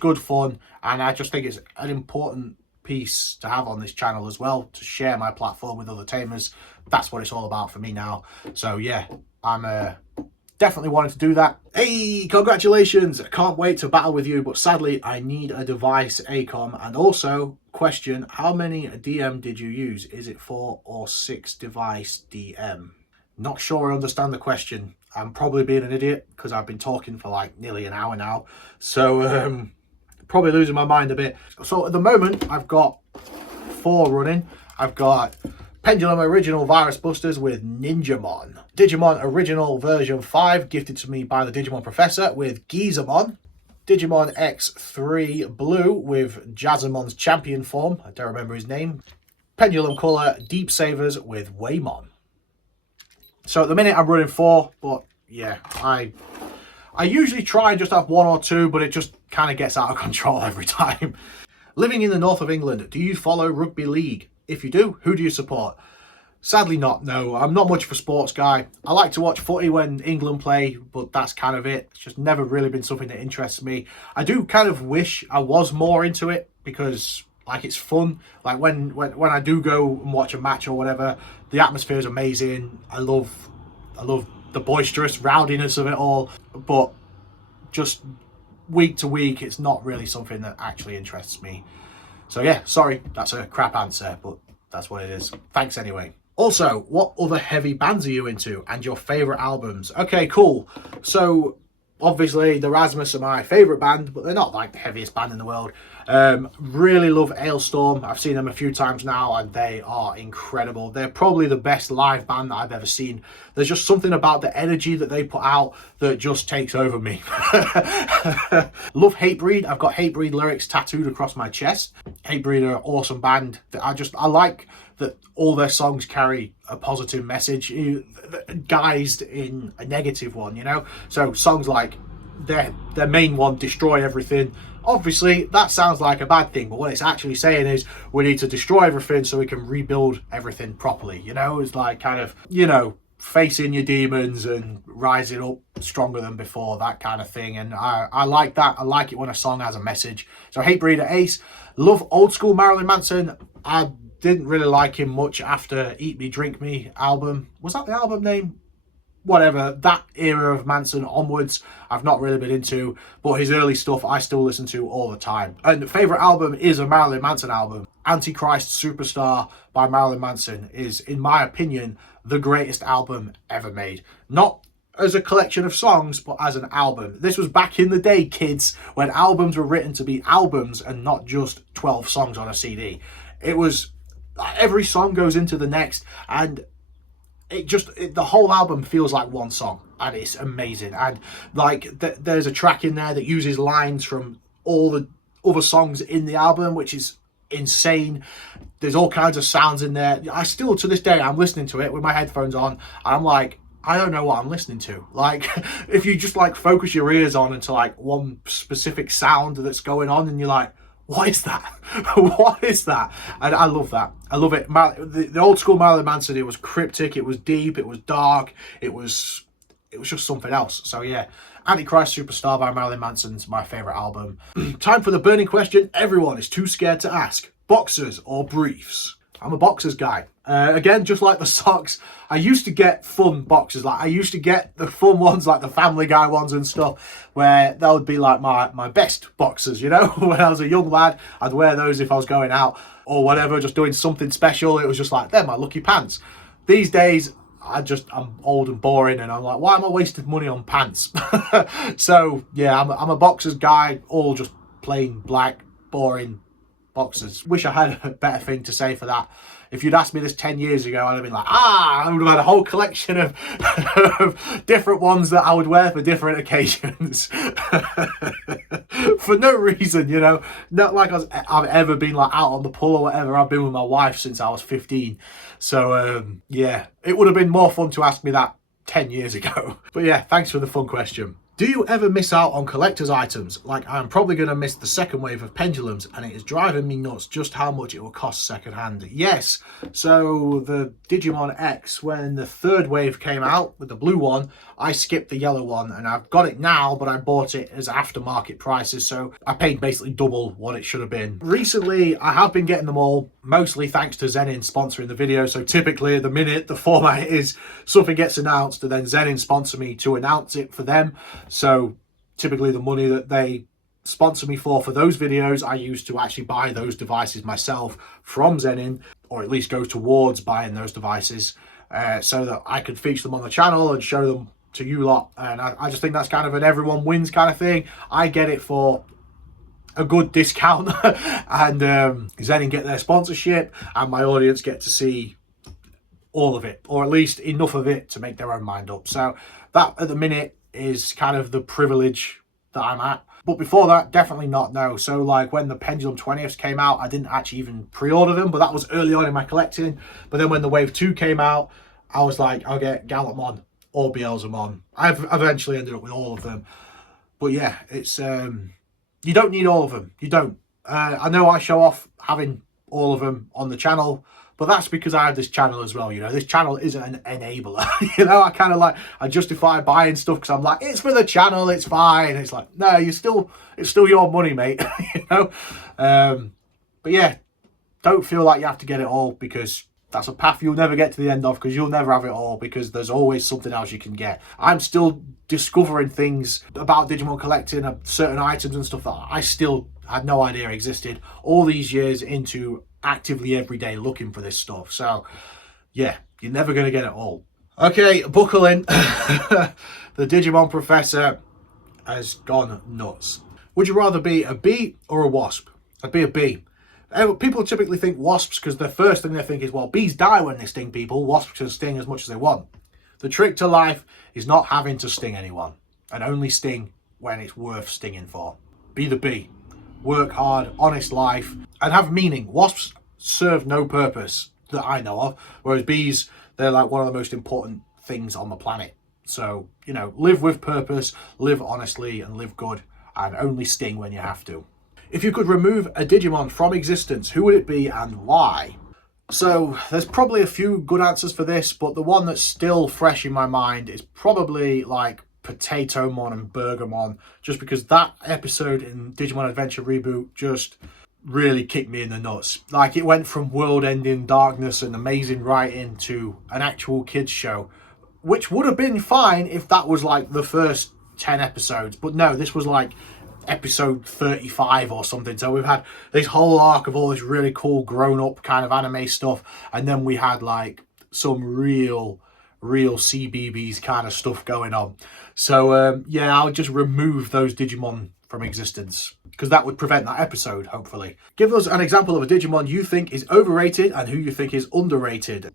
good fun, and I just think it's an important piece to have on this channel as well, to share my platform with other tamers. That's what it's all about for me now. So yeah, I'm definitely wanting to do that. Hey, congratulations. I can't wait to battle with you, but sadly I need a device ACOM. And also, question, how many DM did you use? Is it 4 or 6 device DM? Not sure I understand the question. I'm probably being an idiot because I've been talking for like nearly an hour now. So probably losing my mind a bit. So at the moment, I've got 4 running. I've got Pendulum Original Virus Busters with Ninjamon. Digimon Original version 5 gifted to me by the Digimon Professor with Gizamon. Digimon X3 Blue with Jazzamon's champion form. I don't remember his name. Pendulum Color Deep Savers with Waymon. So at the minute I'm running 4, but yeah, I usually try and just have 1 or 2, but it just kind of gets out of control every time. Living in the north of England, do you follow rugby league? If you do, who do you support? Sadly not, no. I'm not much of a sports guy. I like to watch footy when England play, but that's kind of it. It's just never really been something that interests me. I do kind of wish I was more into it, because like it's fun. Like when I do go and watch a match or whatever, the atmosphere is amazing. I love the boisterous rowdiness of it all, but just week to week, it's not really something that actually interests me. So yeah, sorry, that's a crap answer, but that's what it is. Thanks anyway. Also, what other heavy bands are you into and your favourite albums? Okay, cool. So obviously the Rasmus are my favourite band, but they're not like the heaviest band in the world. Really love Ailstorm. I've seen them a few times now and they are incredible. They're probably the best live band that I've ever seen. There's just something about the energy that they put out that just takes over me. Love Hatebreed. I've got Hatebreed lyrics tattooed across my chest. Hatebreed are an awesome band. I like that all their songs carry a positive message guised in a negative one, you know? So songs like their main one, Destroy Everything, obviously that sounds like a bad thing, but what it's actually saying is we need to destroy everything so we can rebuild everything properly, you know? It's like kind of, you know, facing your demons and rising up stronger than before, that kind of thing. And I like that. I like it when a song has a message. So Hatebreed at Ace. Love old school Marilyn Manson. I didn't really like him much after Eat Me Drink Me album. Was that the album name? Whatever, that era of Manson onwards, I've not really been into, but his early stuff I still listen to all the time. And favourite album is a Marilyn Manson album. Antichrist Superstar by Marilyn Manson is, in my opinion, the greatest album ever made. Not as a collection of songs, but as an album. This was back in the day, kids, when albums were written to be albums and not just 12 songs on a CD. It was, every song goes into the next, and the whole album feels like one song, and it's amazing. And like there's a track in there that uses lines from all the other songs in the album, which is insane. There's all kinds of sounds in there. I still, to this day, I'm listening to it with my headphones on, and I'm like, I don't know what I'm listening to. Like, if you just like focus your ears on into like one specific sound that's going on, and you're like, what is that? What is that? And I love that. I love it. The old school Marilyn Manson, it was cryptic, it was deep, it was dark, it was just something else. So yeah, Antichrist Superstar by Marilyn Manson's my favourite album. Time for the burning question everyone is too scared to ask. Boxers or briefs? I'm a boxers guy. Again, just like the socks, I used to get fun boxers. Like I used to get the fun ones, like the Family Guy ones and stuff, where that would be like my best boxers, you know? When I was a young lad, I'd wear those if I was going out or whatever, just doing something special. It was just like, they're my lucky pants. These days, I'm old and boring, and I'm like, why am I wasting money on pants? So yeah, I'm a boxers guy, all just plain black, boring boxers. Wish I had a better thing to say for that. If you'd asked me this 10 years ago, I'd have been like, I would have had a whole collection of, of different ones that I would wear for different occasions. For no reason, you know. Not like I've ever been like out on the pull or whatever. I've been with my wife since I was 15. So yeah, it would have been more fun to ask me that 10 years ago. But yeah, thanks for the fun question. Do you ever miss out on collector's items? Like, I'm probably going to miss the second wave of pendulums, and it is driving me nuts just how much it will cost secondhand. Yes, so the Digimon X, when the third wave came out with the blue one, I skipped the yellow one, and I've got it now, but I bought it as aftermarket prices, so I paid basically double what it should have been. Recently, I have been getting them all, mostly thanks to Zenin sponsoring the video. So typically, the minute the format is something gets announced, and then Zenin sponsor me to announce it for them. So typically the money that they sponsor me for those videos, I use to actually buy those devices myself from Zenin, or at least go towards buying those devices, so that I could feature them on the channel and show them to you lot. And I just think that's kind of an everyone wins kind of thing. I get it for a good discount and Zenin get their sponsorship, and my audience get to see all of it, or at least enough of it to make their own mind up. So that at the minute is kind of the privilege that I'm at. But before that, definitely not, no. So like when the Pendulum 20th came out, I didn't actually even pre-order them, but that was early on in my collecting. But then when the Wave 2 came out, I was like, I'll get Gallantmon or Beelzemon. I've eventually ended up with all of them. But yeah, it's you don't need all of them. You don't. I know I show off having all of them on the channel, but that's because I have this channel as well, you know. This channel isn't an enabler, you know. I kind of like, I justify buying stuff because I'm like, it's for the channel, it's fine. It's like, no, it's still your money, mate, you know. But yeah, don't feel like you have to get it all, because that's a path you'll never get to the end of, because you'll never have it all, because there's always something else you can get. I'm still discovering things about Digimon collecting, certain items and stuff that I still had no idea existed all these years into actively every day looking for this stuff. So yeah, you're never going to get it all. Okay, buckle in. The Digimon professor has gone nuts. Would you rather be a bee or a wasp? I'd be a bee. People typically think wasps because the first thing they think is, well, bees die when they sting people. Wasps can sting as much as they want. The trick to life is not having to sting anyone, and only sting when it's worth stinging for. Be the bee. Work hard, honest life, and have meaning. Wasps serve no purpose that I know of, whereas bees, they're like one of the most important things on the planet. So, you know, live with purpose, live honestly, and live good, and only sting when you have to. If you could remove a Digimon from existence, who would it be and why? So there's probably a few good answers for this, but the one that's still fresh in my mind is probably like Potatomon and Burgermon, just because that episode in Digimon Adventure Reboot just really kicked me in the nuts. Like, it went from world-ending darkness and amazing writing to an actual kids show, which would have been fine if that was like the first 10 episodes, but no, this was like episode 35 or something. So we've had this whole arc of all this really cool grown-up kind of anime stuff, and then we had like some real CBBS kind of stuff going on. So yeah, I'll just remove those Digimon from existence, because that would prevent that episode, hopefully. Give us an example of a Digimon you think is overrated and who you think is underrated.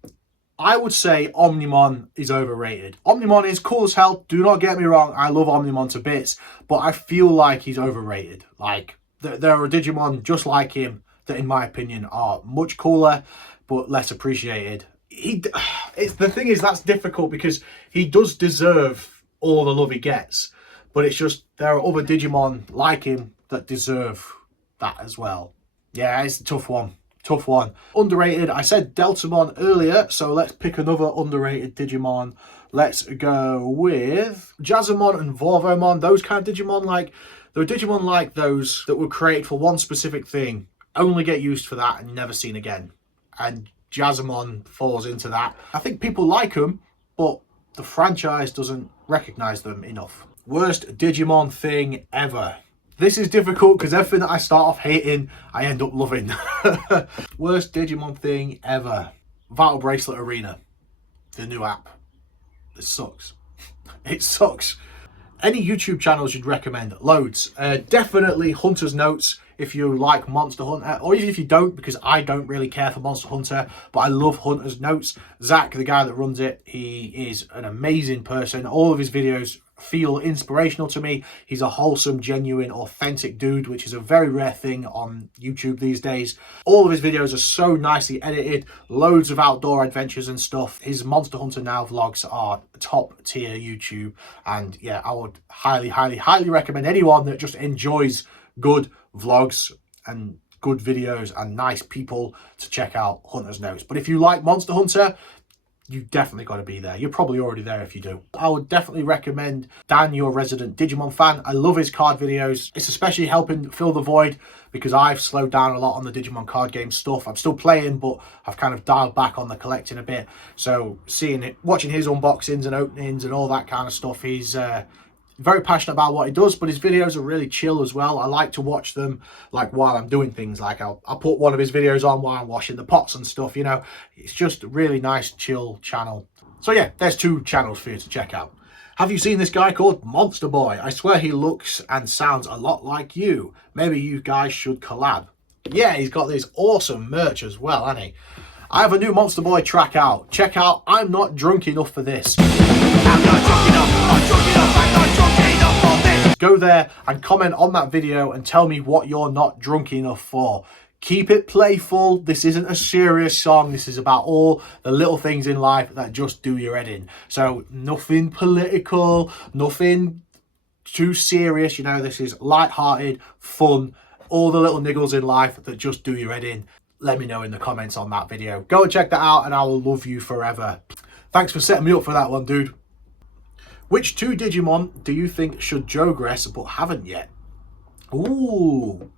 I would say Omnimon is overrated. Omnimon is cool as hell, do not get me wrong, I love Omnimon to bits, but I feel like he's overrated. Like, there are Digimon just like him that, in my opinion, are much cooler, but less appreciated. it's the thing is that's difficult because he does deserve all the love he gets, but it's just there are other Digimon like him that deserve that as well. Yeah, it's a tough one. Tough one. Underrated. I said Deltamon earlier, so let's pick another underrated Digimon. Let's go with Jazzamon and Vorvomon. Those kind of Digimon, like there are Digimon like those that were created for one specific thing, only get used for that and never seen again. And Jazzamon falls into that. I think people like them, but the franchise doesn't recognize them enough. Worst Digimon thing ever. This is difficult because everything that I start off hating, I end up loving. Worst Digimon thing ever. Vital Bracelet Arena. The new app. It sucks. It sucks. Any YouTube channels you'd recommend? Loads. Definitely Hunter's Notes if you like Monster Hunter, or even if you don't, because I don't really care for Monster Hunter, but I love Hunter's Notes. Zach, the guy that runs it, he is an amazing person. All of his videos feel inspirational to me. He's a wholesome, genuine, authentic dude, which is a very rare thing on YouTube these days. All of his videos are so nicely edited, loads of outdoor adventures and stuff. His Monster Hunter Now vlogs are top tier YouTube, and yeah, I would highly, highly, highly recommend anyone that just enjoys good vlogs and good videos and nice people to check out Hunter's Notes. But if you like Monster Hunter, you definitely got to be there. You're probably already there if you do. I would definitely recommend Dan, your resident Digimon fan. I love his card videos. It's especially helping fill the void because I've slowed down a lot on the Digimon card game stuff. I'm still playing, but I've kind of dialed back on the collecting a bit. So seeing it, watching his unboxings and openings and all that kind of stuff, he's very passionate about what he does, but his videos are really chill as well. I like to watch them like while I'm doing things, like I'll put one of his videos on while I'm washing the pots and stuff, you know. It's just a really nice chill channel. So yeah, there's 2 channels for you to check out. Have you seen this guy called Monster Boy? I swear he looks and sounds a lot like you. Maybe you guys should collab. Yeah, he's got this awesome merch as well, hasn't he? I have a new Monster Boy track out. Check out I'm Not Drunk Enough for This. I'm not drunk enough, not drunk enough, I'm not drunk enough for this. Go there and comment on that video and tell me what you're not drunk enough for. Keep it playful. This isn't a serious song. This is about all the little things in life that just do your head in. So nothing political, nothing too serious. You know, this is light-hearted, fun, all the little niggles in life that just do your head in. Let me know in the comments on that video. Go and check that out and I will love you forever. Thanks for setting me up for that one, dude. Which 2 Digimon do you think should progress but haven't yet? Ooh.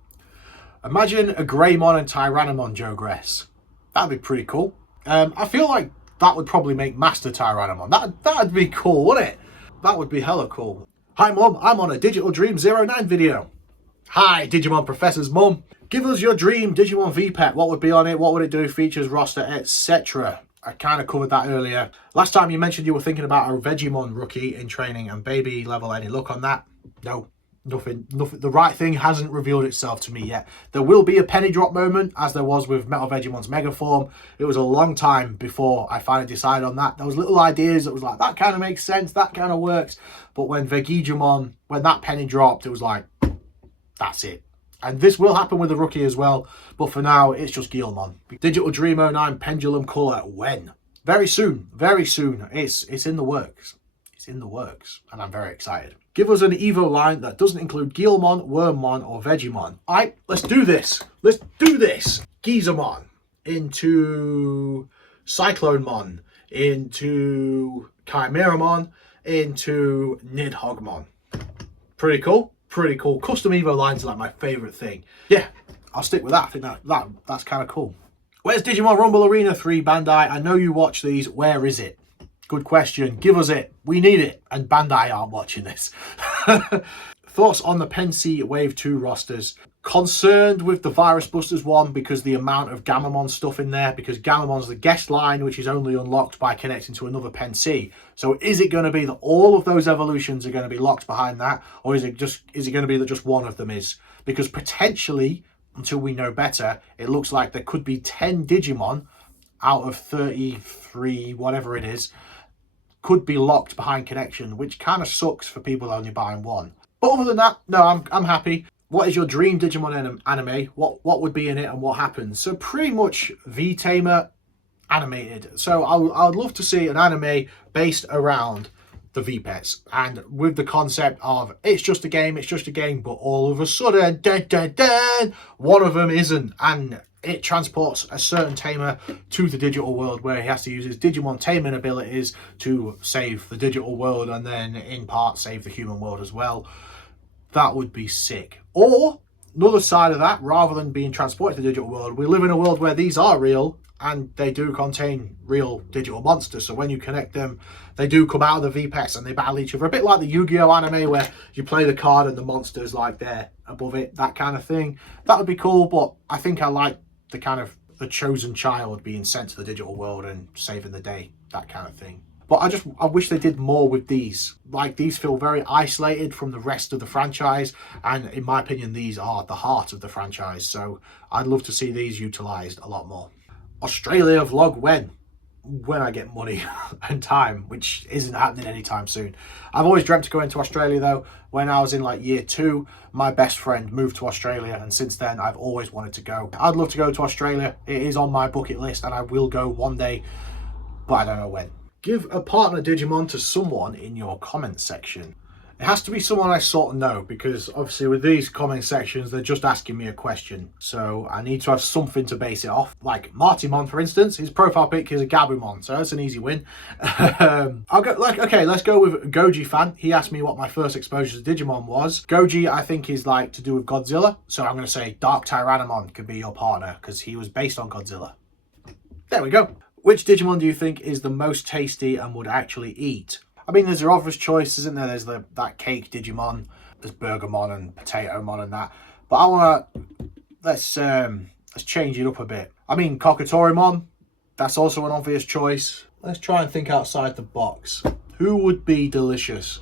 Imagine a Greymon and Tyrannomon progress. That'd be pretty cool. I feel like that would probably make Master Tyrannomon. That'd be cool, wouldn't it? That would be hella cool. Hi Mum, I'm on a Digital Dream 09 video. Hi Digimon Professor's mum. Give us your dream Digimon V-Pet. What would be on it? What would it do? Features, roster, etc. I kind of covered that earlier. Last time you mentioned you were thinking about a Vegiemon rookie in training and baby level. Any luck on that? No, nothing. The right thing hasn't revealed itself to me yet. There will be a penny drop moment, as there was with MetalVegiemon Mega Form. It was a long time before I finally decided on that. There was little ideas that was like, that kind of makes sense, that kind of works. But when Vegiemon, when that penny dropped, it was like, that's it. And this will happen with the rookie as well, but for now, it's just Guilmon. Digital Dream 09 Pendulum Colour, when? Very soon, very soon. It's in the works. It's in the works, and I'm very excited. Give us an Evo line that doesn't include Guilmon, Wormmon, or Vegiemon. Alright, let's do this. Let's do this. Gizamon into Cyclonemon, into Chimeramon, into Nidhoggmon. Pretty cool. Pretty cool. Custom Evo lines are like my favourite thing. Yeah, I'll stick with that. I think that's kind of cool. Where's Digimon Rumble Arena 3, Bandai? I know you watch these. Where is it? Good question. Give us it. We need it. And Bandai aren't watching this. Thoughts on the Pensy Wave 2 rosters? Concerned with the Virus Busters one because the amount of Gammamon stuff in there, because Gammamon's the guest line, which is only unlocked by connecting to another Pensy. So is it going to be that all of those evolutions are going to be locked behind that, or is it going to be that just one of them is? Because potentially, until we know better, it looks like there could be 10 Digimon out of 33, whatever it is, could be locked behind connection, which kind of sucks for people only buying one. But other than that, no, I'm happy. What is your dream Digimon anime? What would be in it and what happens? So pretty much V-Tamer animated. So I would love to see an anime based around the V-Pets, and with the concept of it's just a game, but all of a sudden, one of them isn't, and it transports a certain tamer to the digital world where he has to use his Digimon taming abilities to save the digital world and then in part save the human world as well. That would be sick. Or another side of that, rather than being transported to the digital world, we live in a world where these are real and they do contain real digital monsters. So when you connect them, they do come out of the V-Pets and they battle each other. A bit like the Yu-Gi-Oh anime where you play the card and the monster's like there above it, that kind of thing. That would be cool, but I think I like the kind of the chosen child being sent to the digital world and saving the day, that kind of thing. But I wish they did more with these. Like, these feel very isolated from the rest of the franchise, and in my opinion, these are the heart of the franchise. So I'd love to see these utilised a lot more. Australia vlog when I get money and time, which isn't happening anytime soon. I've always dreamt of going to Australia though. When I was in like year 2, my best friend moved to Australia, and since then I've always wanted to go. I'd love to go to Australia. It is on my bucket list and I will go one day, but I don't know when. Give a partner Digimon to someone in your comment section. It has to be someone I sort of know, because obviously with these comment sections, they're just asking me a question. So I need to have something to base it off. Like Martymon, for instance, his profile pic is a Gabumon, so that's an easy win. I'll go, okay, let's go with Goji Fan. He asked me what my first exposure to Digimon was. Goji, I think, is like to do with Godzilla. So I'm going to say Dark Tyrannomon could be your partner, because he was based on Godzilla. There we go. Which Digimon do you think is the most tasty and would actually eat? I mean, there's your obvious choice, isn't there? There's that cake Digimon, there's Burgermon and Potatomon and that. But I wanna let's change it up a bit. I mean, Kokatorimon, that's also an obvious choice. Let's try and think outside the box. Who would be delicious?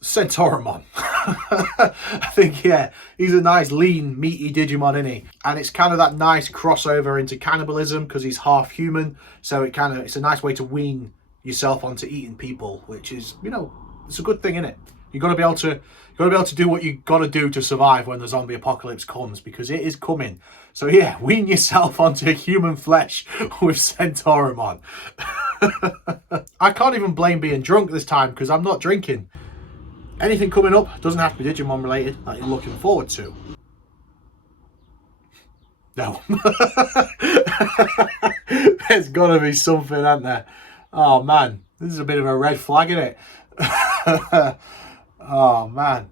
Centaurimon. I think, yeah, he's a nice lean meaty Digimon, isn't he? And it's kind of that nice crossover into cannibalism because he's half human, so it's a nice way to wean yourself onto eating people, which is, you know, it's a good thing, isn't it? You got to be able to do what you got to do to survive when the zombie apocalypse comes, because it is coming. So yeah, wean yourself onto human flesh with Centaurimon. I can't even blame being drunk this time because I'm not drinking. Anything coming up doesn't have to be Digimon related that you're looking forward to. No. There's got to be something, hasn't there? Oh man, this is a bit of a red flag, isn't it? Oh man.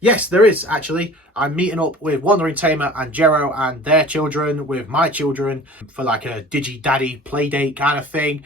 Yes, there is actually. I'm meeting up with Wandering Tamer and Jero and their children with my children for like a Digi Daddy play date kind of thing.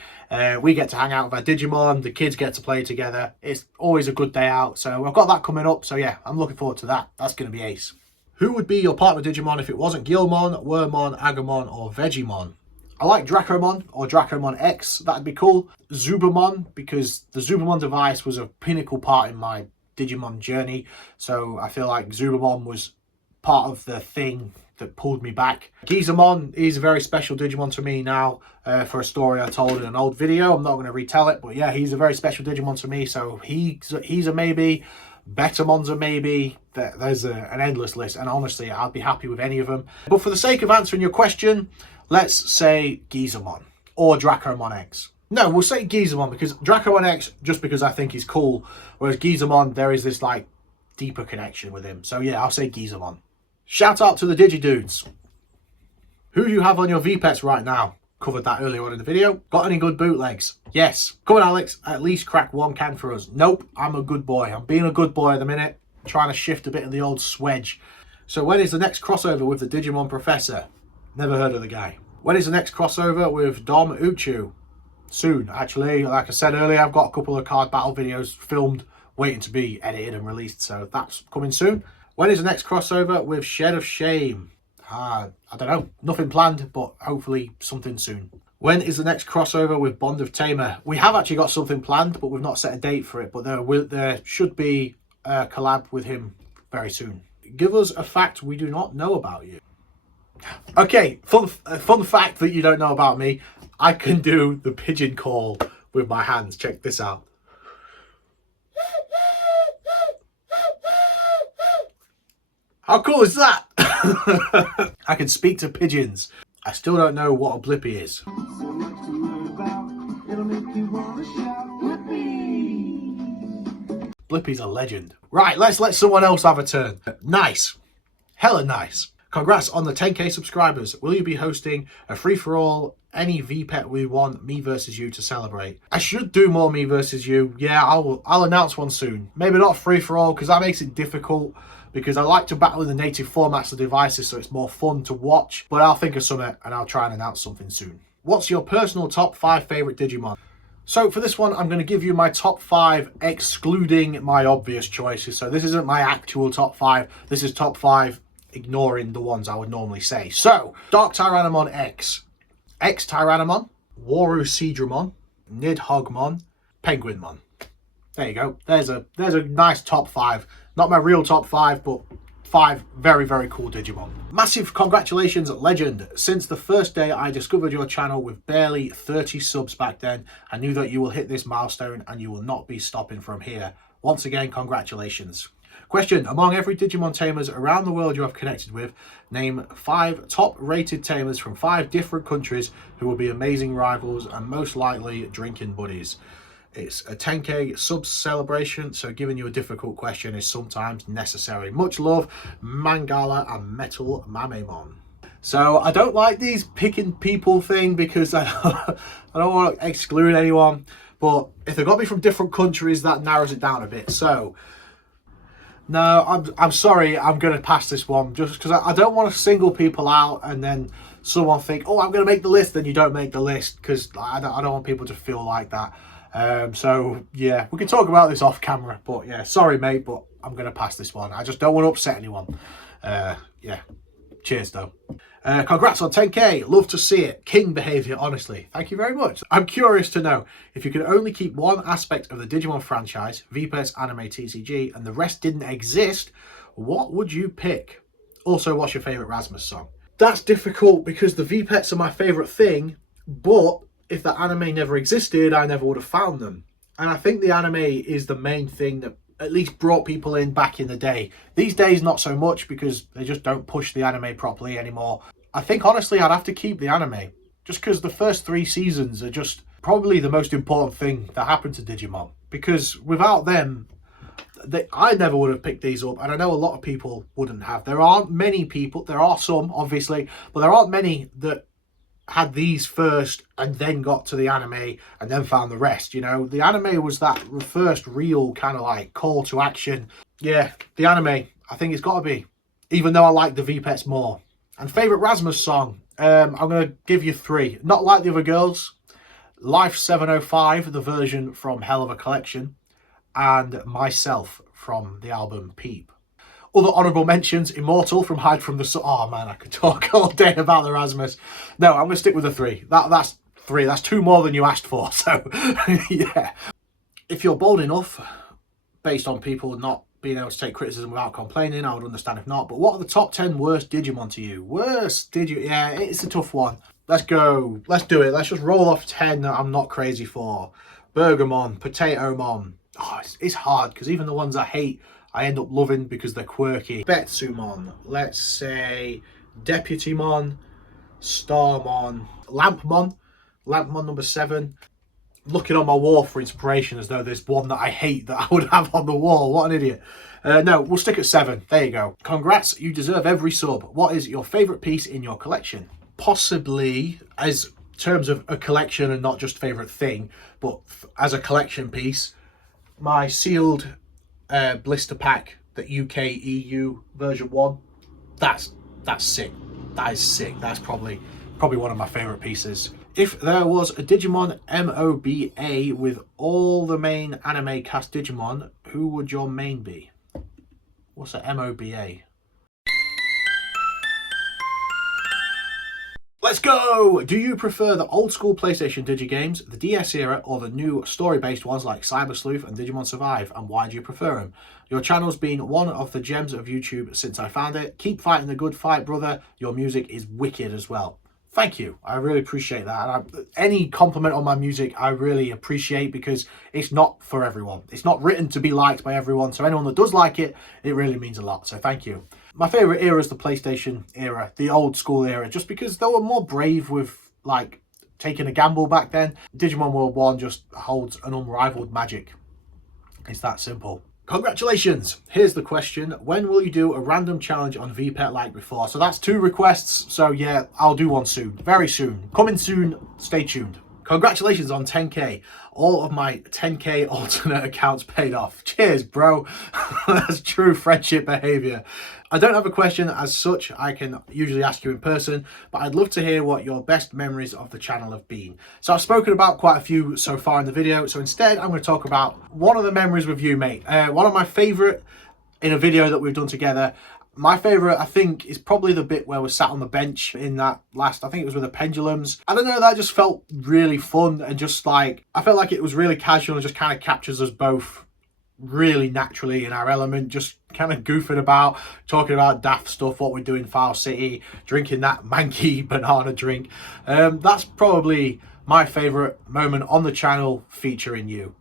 We get to hang out with our Digimon, the kids get to play together. It's always a good day out. So I've got that coming up. So yeah, I'm looking forward to that. That's going to be ace. Who would be your partner Digimon if it wasn't Guilmon, Wormmon, Agumon or Vegiemon? I like Dracomon or Dracomon X, that'd be cool. Zubamon, because the Zubamon device was a pinnacle part in my Digimon journey. So I feel like Zubamon was part of the thing that pulled me back. Gizamon is a very special Digimon to me now for a story I told in an old video. I'm not going to retell it, but yeah, he's a very special Digimon to me. So he's a maybe. Betamon's a maybe. There's an endless list, and honestly, I'd be happy with any of them. But for the sake of answering your question, let's say Gizamon or Dracomon X. No, we'll say Gizamon because Dracomon X, just because I think he's cool, whereas Gizamon, there is this like deeper connection with him. So yeah, I'll say Gizamon. Shout out to the Digidudes. Who do you have on your V-Pets right now? Covered that earlier on in the video. Got any good bootlegs? Yes. Come on, Alex, at least crack one can for us. Nope, I'm a good boy. I'm being a good boy at the minute. Trying to shift a bit of the old swedge. So when is the next crossover with the Digimon Professor? Never heard of the guy. When is the next crossover with Dom Uchu? Soon, actually. Like I said earlier, I've got a couple of card battle videos filmed, waiting to be edited and released, so that's coming soon. When is the next crossover with Shed of Shame? I don't know. Nothing planned, but hopefully something soon. When is the next crossover with Bond of Tamer? We have actually got something planned, but we've not set a date for it. But there should be a collab with him very soon. Give us a fact we do not know about you. Okay, fun fact that you don't know about me. I can do the pigeon call with my hands. Check this out. How cool is that? I can speak to pigeons. I still don't know what a blippy is. Blippi's a legend. Right, let's let someone else have a turn. Nice. Hella nice. Congrats on the 10k subscribers. Will you be hosting a free-for-all? Any VPET we want, me versus you, to celebrate? I should do more me versus you. Yeah, I'll announce one soon. Maybe not free-for-all, because that makes it difficult, because I like to battle in the native formats of devices, so it's more fun to watch. But I'll think of something, and I'll try and announce something soon. What's your personal top 5 favourite Digimon? So for this one, I'm going to give you my top 5, excluding my obvious choices. So this isn't my actual top 5. This is top 5, ignoring the ones I would normally say. So, Dark Tyrannomon X, X Tyrannomon, Waru Seadramon, Nidhoggmon, Penguinmon. There you go. There's a nice top 5. Not my real top 5, but 5 very, very cool Digimon. Massive congratulations, legend. Since the first day I discovered your channel with barely 30 subs back then, I knew that you will hit this milestone and you will not be stopping from here. Once again, congratulations. Question: among every Digimon tamers around the world you have connected with, name 5 top-rated tamers from 5 different countries who will be amazing rivals and most likely drinking buddies. It's a 10k subs celebration, so giving you a difficult question is sometimes necessary. Much love, Mangala and MetalVegiemon. So I don't like these picking people thing, because I don't want to exclude anyone, but if they've got to be from different countries, that narrows it down a bit. So no, I'm sorry, I'm going to pass this one, just because I don't want to single people out and then someone think, oh, I'm going to make the list, then you don't make the list, because I don't want people to feel like that. So yeah, we can talk about this off camera, but yeah, sorry mate, but I'm going to pass this one. I just don't want to upset anyone. Yeah, cheers though. Congrats on 10k, love to see it. King behaviour, honestly. Thank you very much. I'm curious to know, if you could only keep one aspect of the Digimon franchise, VPET's anime TCG, and the rest didn't exist, what would you pick? Also, what's your favourite Rasmus song? That's difficult, because the VPETs are my favourite thing, but if the anime never existed, I never would have found them. And I think the anime is the main thing that at least brought people in back in the day. These days, not so much, because they just don't push the anime properly anymore. I think, honestly, I'd have to keep the anime, just because the first 3 seasons are just probably the most important thing that happened to Digimon. Because without them, I never would have picked these up, and I know a lot of people wouldn't have. There aren't many people, there are some, obviously, but there aren't many that had these first and then got to the anime and then found the rest. You know, the anime was that first real kind of like call to action. Yeah, the anime, I think it's got to be, even though I like the VPETs more. And favourite Rasmus song, I'm going to give you 3. Not like the other girls, Life 705, the version from Hell of a Collection, and Myself from the album Peep. Other honourable mentions, Immortal from Hide from the Sun. Oh man, I could talk all day about the Rasmus. No, I'm going to stick with the 3. That's 3. That's 2 more than you asked for. So, yeah. If you're bold enough, based on people not being able to take criticism without complaining, I would understand if not. But what are the top 10 worst Digimon to you? Worst Digimon? Yeah, it's a tough one. Let's go. Let's do it. Let's just roll off 10 that I'm not crazy for. Burgermon, Potatomon. Oh, it's hard, because even the ones I hate, I end up loving because they're quirky. Betsumon, let's say Deputymon, Starmon, Lampmon number 7. Looking on my wall for inspiration as though there's one that I hate that I would have on the wall. What an idiot. No, we'll stick at 7. There you go. Congrats, you deserve every sub. What is your favourite piece in your collection? Possibly, as terms of a collection and not just favourite thing, but as a collection piece, my sealed blister pack, the UK EU version 1. That's sick. That is sick. That's probably one of my favourite pieces. If there was a Digimon MOBA with all the main anime cast Digimon, who would your main be? What's a MOBA? Let's go! Do you prefer the old school PlayStation Digigames, the DS era, or the new story-based ones like Cyber Sleuth and Digimon Survive, and why do you prefer them? Your channel's been one of the gems of YouTube since I found it. Keep fighting the good fight, brother. Your music is wicked as well. Thank you. I really appreciate that. And any compliment on my music, I really appreciate, because it's not for everyone. It's not written to be liked by everyone. So anyone that does like it, it really means a lot. So thank you. My favourite era is the PlayStation era, the old school era, just because they were more brave with like taking a gamble back then. Digimon World 1 just holds an unrivaled magic. It's that simple. Congratulations! Here's the question. When will you do a random challenge on VPET like before? So that's 2 requests. So yeah, I'll do one soon. Very soon. Coming soon. Stay tuned. Congratulations on 10k. All of my 10k alternate accounts paid off. Cheers, bro. That's true friendship behavior. I don't have a question as such. I can usually ask you in person, but I'd love to hear what your best memories of the channel have been. So I've spoken about quite a few so far in the video. So instead, I'm going to talk about one of the memories with you, mate. One of my favorite in a video that we've done together. My favourite, I think, is probably the bit where we sat on the bench in that last, I think it was with the pendulums. I don't know, that just felt really fun and just like, I felt like it was really casual and just kind of captures us both really naturally in our element, just kind of goofing about, talking about daft stuff, what we do in Foul City, drinking that manky banana drink. That's probably my favourite moment on the channel featuring you.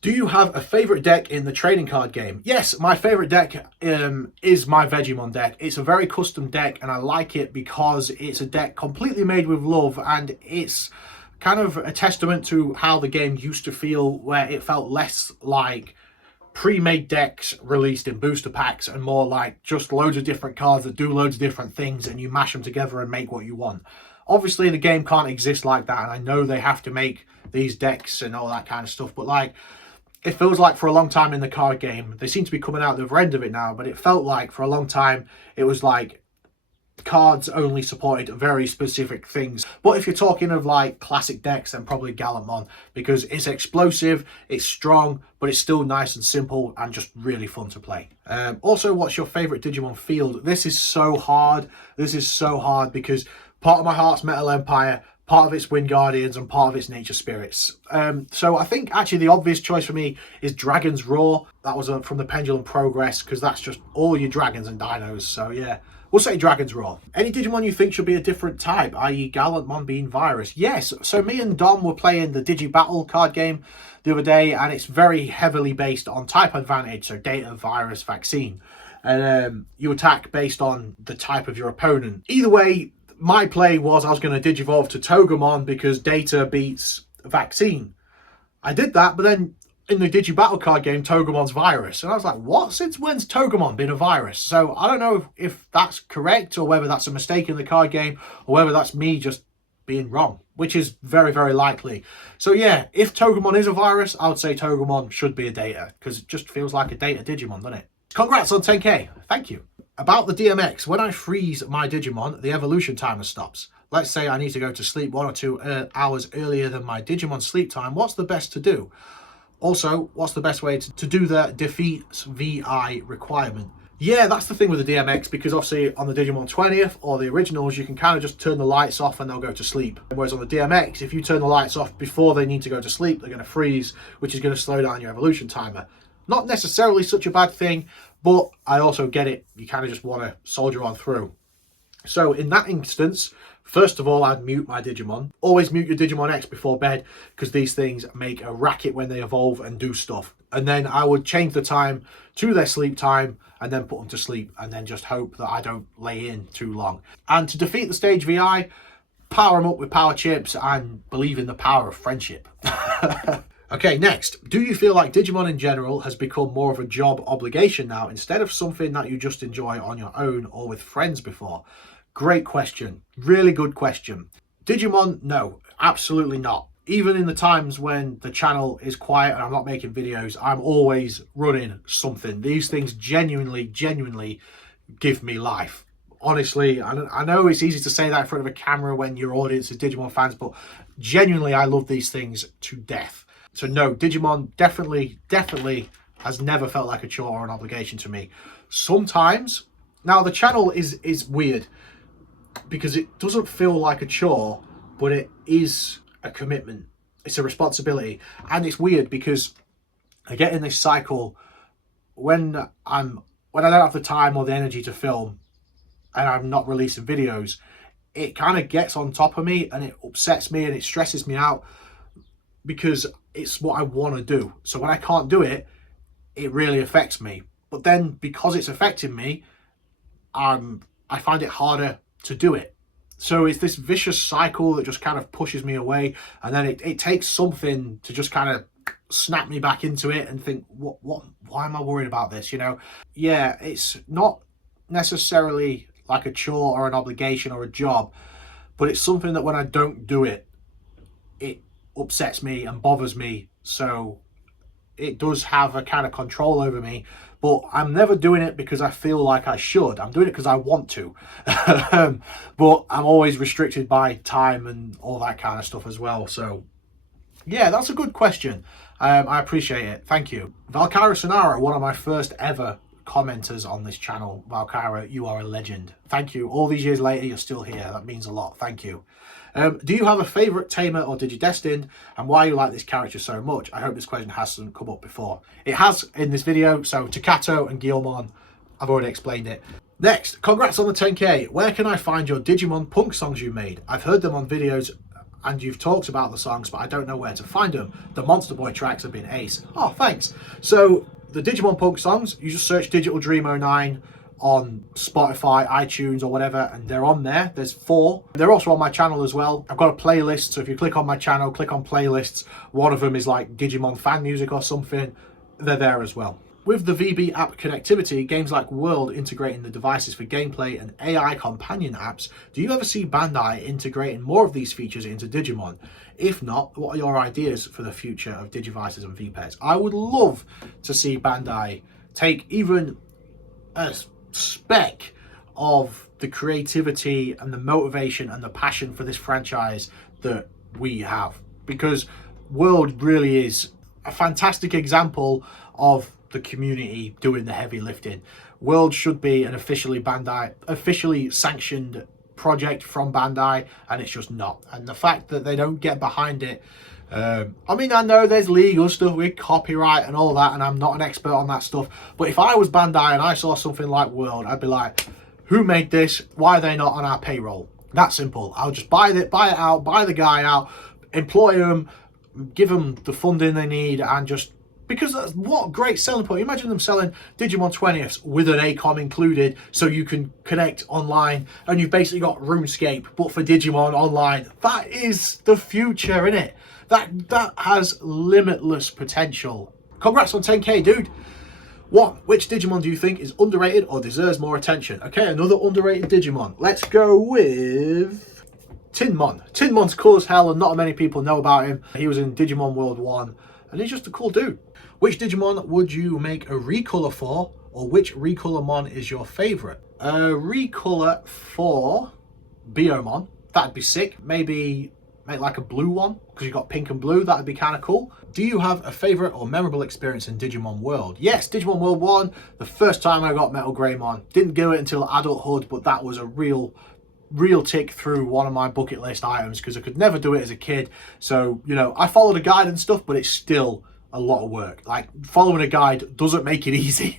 Do you have a favourite deck in the trading card game? Yes, my favourite deck is my Vegiemon deck. It's a very custom deck and I like it because it's a deck completely made with love, and it's kind of a testament to how the game used to feel, where it felt less like pre-made decks released in booster packs and more like just loads of different cards that do loads of different things and you mash them together and make what you want. Obviously the game can't exist like that, and I know they have to make these decks and all that kind of stuff, but like, it feels like for a long time in the card game, they seem to be coming out the other end of it now, but it felt like for a long time it was like cards only supported very specific things. But if you're talking of like classic decks, then probably Galantmon, because it's explosive, it's strong, but it's still nice and simple and just really fun to play. Also, what's your favorite Digimon field? This is so hard. This is so hard because part of my heart's Metal Empire, part of it's Wind Guardians, and part of it's Nature Spirits. So I think actually the obvious choice for me is Dragon's Roar. That was from the Pendulum Progress, because that's just all your dragons and dinos. So yeah, we'll say Dragon's Roar. Any Digimon you think should be a different type, i.e. Galantmon being Virus? Yes, so me and Dom were playing the Digi-Battle card game the other day, and it's very heavily based on type advantage, so Data, Virus, Vaccine. And you attack based on the type of your opponent. Either way, my play was I was going to Digivolve to Togemon because Data beats Vaccine. I did that, but then in the Digi-Battle card game, Togemon's Virus. And I was like, what? Since when's Togemon been a virus? So I don't know if that's correct or whether that's a mistake in the card game or whether that's me just being wrong, which is very, very likely. So yeah, if Togemon is a virus, I would say Togemon should be a Data, because it just feels like a Data Digimon, doesn't it? Congrats on 10k. Thank you. About the DMX, when I freeze my Digimon, the evolution timer stops. Let's say I need to go to sleep 1 or 2 hours earlier than my Digimon sleep time. What's the best to do? Also, what's the best way to do the defeats VI requirement? Yeah, that's the thing with the DMX, because obviously on the Digimon 20th or the originals, you can kind of just turn the lights off and they'll go to sleep. Whereas on the DMX, if you turn the lights off before they need to go to sleep, they're going to freeze, which is going to slow down your evolution timer. Not necessarily such a bad thing, but I also get it. You kind of just want to soldier on through. So in that instance, first of all, I'd mute my Digimon. Always mute your Digimon X before bed, because these things make a racket when they evolve and do stuff. And then I would change the time to their sleep time and then put them to sleep, and then just hope that I don't lay in too long. And to defeat the stage VI, power them up with power chips and believe in the power of friendship. Okay, next. Do you feel like Digimon in general has become more of a job obligation now instead of something that you just enjoy on your own or with friends before? Great question. Really good question. Digimon, no, absolutely not. Even in the times when the channel is quiet and I'm not making videos, I'm always running something. These things genuinely give me life. Honestly, I know it's easy to say that in front of a camera when your audience is Digimon fans, but genuinely I love these things to death. So no, Digimon definitely has never felt like a chore or an obligation to me. Sometimes, now the channel is weird because it doesn't feel like a chore, but it is a commitment. It's a responsibility. And it's weird because I get in this cycle when I don't have the time or the energy to film and I'm not releasing videos, it kind of gets on top of me and it upsets me and it stresses me out, because it's what I want to do. So when I can't do it, it really affects me. But then because it's affecting me, I find it harder to do it. So it's this vicious cycle that just kind of pushes me away, and then it takes something to just kind of snap me back into it and think, why am I worried about this? You know, yeah, it's not necessarily like a chore or an obligation or a job, but it's something that when I don't do it, it upsets me and bothers me. So it does have a kind of control over me, but I'm never doing it because I feel like I should. I'm doing it because I want to. But I'm always restricted by time and all that kind of stuff as well. So yeah, that's a good question. I appreciate it. Thank you. Valkyra Sonara, one of my first ever commenters on this channel. Valkyra, you are a legend. Thank you. All these years later, you're still here. That means a lot. Thank you. Do you have a favourite tamer or Digidestined, and why you like this character so much? I hope this question hasn't come up before. It has in this video, so Takato and Guilmon, I've already explained it. Next, congrats on the 10k. Where can I find your Digimon punk songs you made? I've heard them on videos and you've talked about the songs, but I don't know where to find them. The Monster Boy tracks have been ace. Oh, thanks. So the Digimon punk songs, you just search Digital Dream 09 on Spotify, iTunes or whatever, and they're on there. There's 4. They're also on my channel as well. I've got a playlist, so if you click on my channel, click on playlists, one of them is like Digimon fan music or something. They're there as well. With the VB app connectivity, games like World integrating the devices for gameplay and AI companion apps, do you ever see Bandai integrating more of these features into Digimon? If not, what are your ideas for the future of Digivices and VPETs? I would love to see Bandai take even a speck of the creativity and the motivation and the passion for this franchise that we have, because World really is a fantastic example of the community doing the heavy lifting. World should be an officially sanctioned project from Bandai, and it's just not. And the fact that they don't get behind it, I mean, I know there's legal stuff with copyright and all that, and I'm not an expert on that stuff, but if I was Bandai and I saw something like World, I'd be like, who made this? Why are they not on our payroll? That simple. I'll just buy it out, buy the guy out, employ them, give them the funding they need, and just, because that's what great selling point. Imagine them selling Digimon 20ths with an ACOM included, so you can connect online, and you've basically got RuneScape but for Digimon online. That is the future, innit? That has limitless potential. Congrats on 10k, dude. Which Digimon do you think is underrated or deserves more attention? Okay, another underrated Digimon. Let's go with Tinmon. Tinmon's cool as hell and not many people know about him. He was in Digimon World 1 and he's just a cool dude. Which Digimon would you make a recolor for, or which recolormon is your favorite? A recolor for Biomon. That'd be sick. Maybe make like a blue one, because you've got pink and blue. That'd be kind of cool. Do you have a favorite or memorable experience in Digimon World? Yes, Digimon World 1, the first time I got MetalVegiemon. Didn't do it until adulthood, but that was a real tick through one of my bucket list items, because I could never do it as a kid. So, you know, I followed a guide and stuff, but it's still a lot of work. Like, following a guide doesn't make it easy.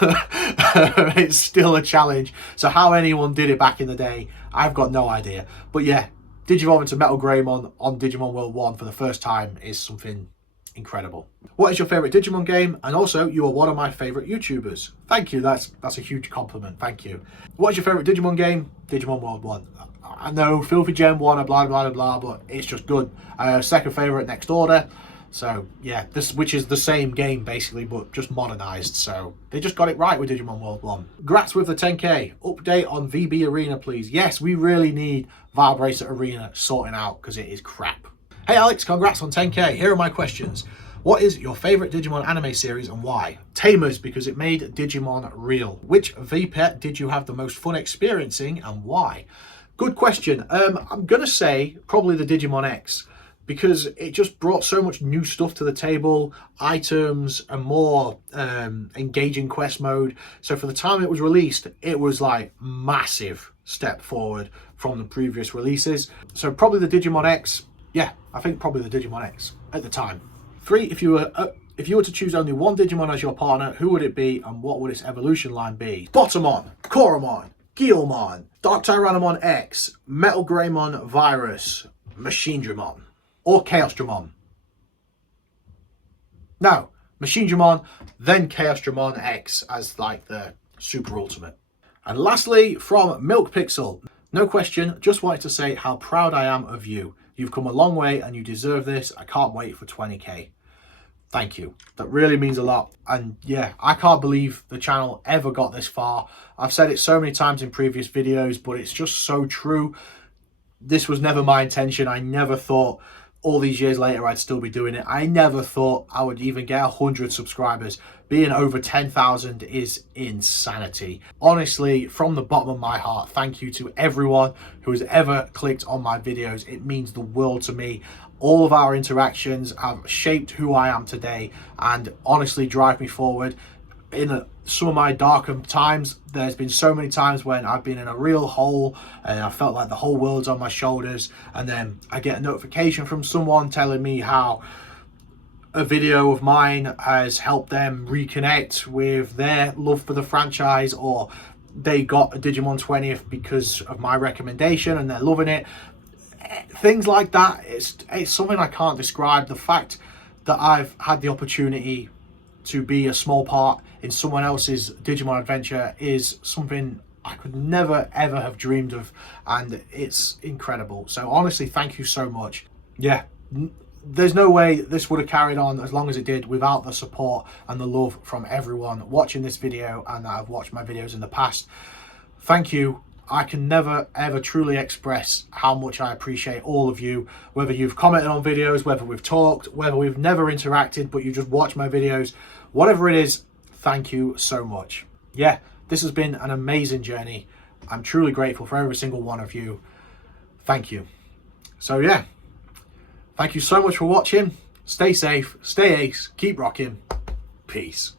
It's still a challenge. So how anyone did it back in the day, I've got no idea. But yeah, Digivolving to Metal on Digimon World 1 for the first time is something incredible. What is your favorite Digimon game? And also, you are one of my favorite YouTubers. Thank you. That's a huge compliment. Thank you. What is your favorite Digimon game? Digimon World 1. I know Filthy Gem 1, blah blah blah, but it's just good. Second favorite, Next Order. So yeah, which is the same game basically, but just modernized. So they just got it right with Digimon World 1. Grats with the 10k. Update on VB Arena, please. Yes, we really need Vibrator Arena sorting out, because it is crap. Hey Alex, congrats on 10k. Here are my questions. What is your favorite Digimon anime series and why? Tamers, because it made Digimon real. Which VPET did you have the most fun experiencing and why? Good question. I'm gonna say probably the Digimon X, because it just brought so much new stuff to the table, items, a more engaging quest mode. So for the time it was released, it was like massive step forward from the previous releases. So probably the Digimon X. Yeah, I think probably the Digimon X at the time. 3, if you were to choose only one Digimon as your partner, who would it be and what would its evolution line be? Botamon, Koromon, Guilmon, Dark Tyrannomon X, MetalVegiemon Virus, Machine Dramon. Or Chaos Dramon. No, Machine Dramon, then Chaos Dramon X as like the super ultimate. And lastly, from Milk Pixel, No question, just wanted to say how proud I am of you. You've come a long way and you deserve this. I can't wait for 20k. Thank you. That really means a lot. And yeah, I can't believe the channel ever got this far. I've said it so many times in previous videos, but it's just so true. This was never my intention. I never thought all these years later I'd still be doing it. I never thought I would even get 100 subscribers. Being over 10,000 is insanity. Honestly, from the bottom of my heart, thank you to everyone who has ever clicked on my videos. It means the world to me. All of our interactions have shaped who I am today and honestly drive me forward. In some of my darker times, there's been so many times when I've been in a real hole and I felt like the whole world's on my shoulders, and then I get a notification from someone telling me how a video of mine has helped them reconnect with their love for the franchise, or they got a Digimon 20th because of my recommendation and they're loving it. Things like that, it's something I can't describe. The fact that I've had the opportunity to be a small part in someone else's Digimon adventure is something I could never ever have dreamed of, and it's incredible. So honestly, thank you so much. Yeah, there's no way this would have carried on as long as it did without the support and the love from everyone watching this video and that have watched my videos in the past. Thank you. I can never ever truly express how much I appreciate all of you, whether you've commented on videos, whether we've talked, whether we've never interacted but you just watch my videos, whatever it is, thank you so much. Yeah, this has been an amazing journey. I'm truly grateful for every single one of you. Thank you. So yeah, thank you so much for watching. Stay safe, stay ace, keep rocking. Peace.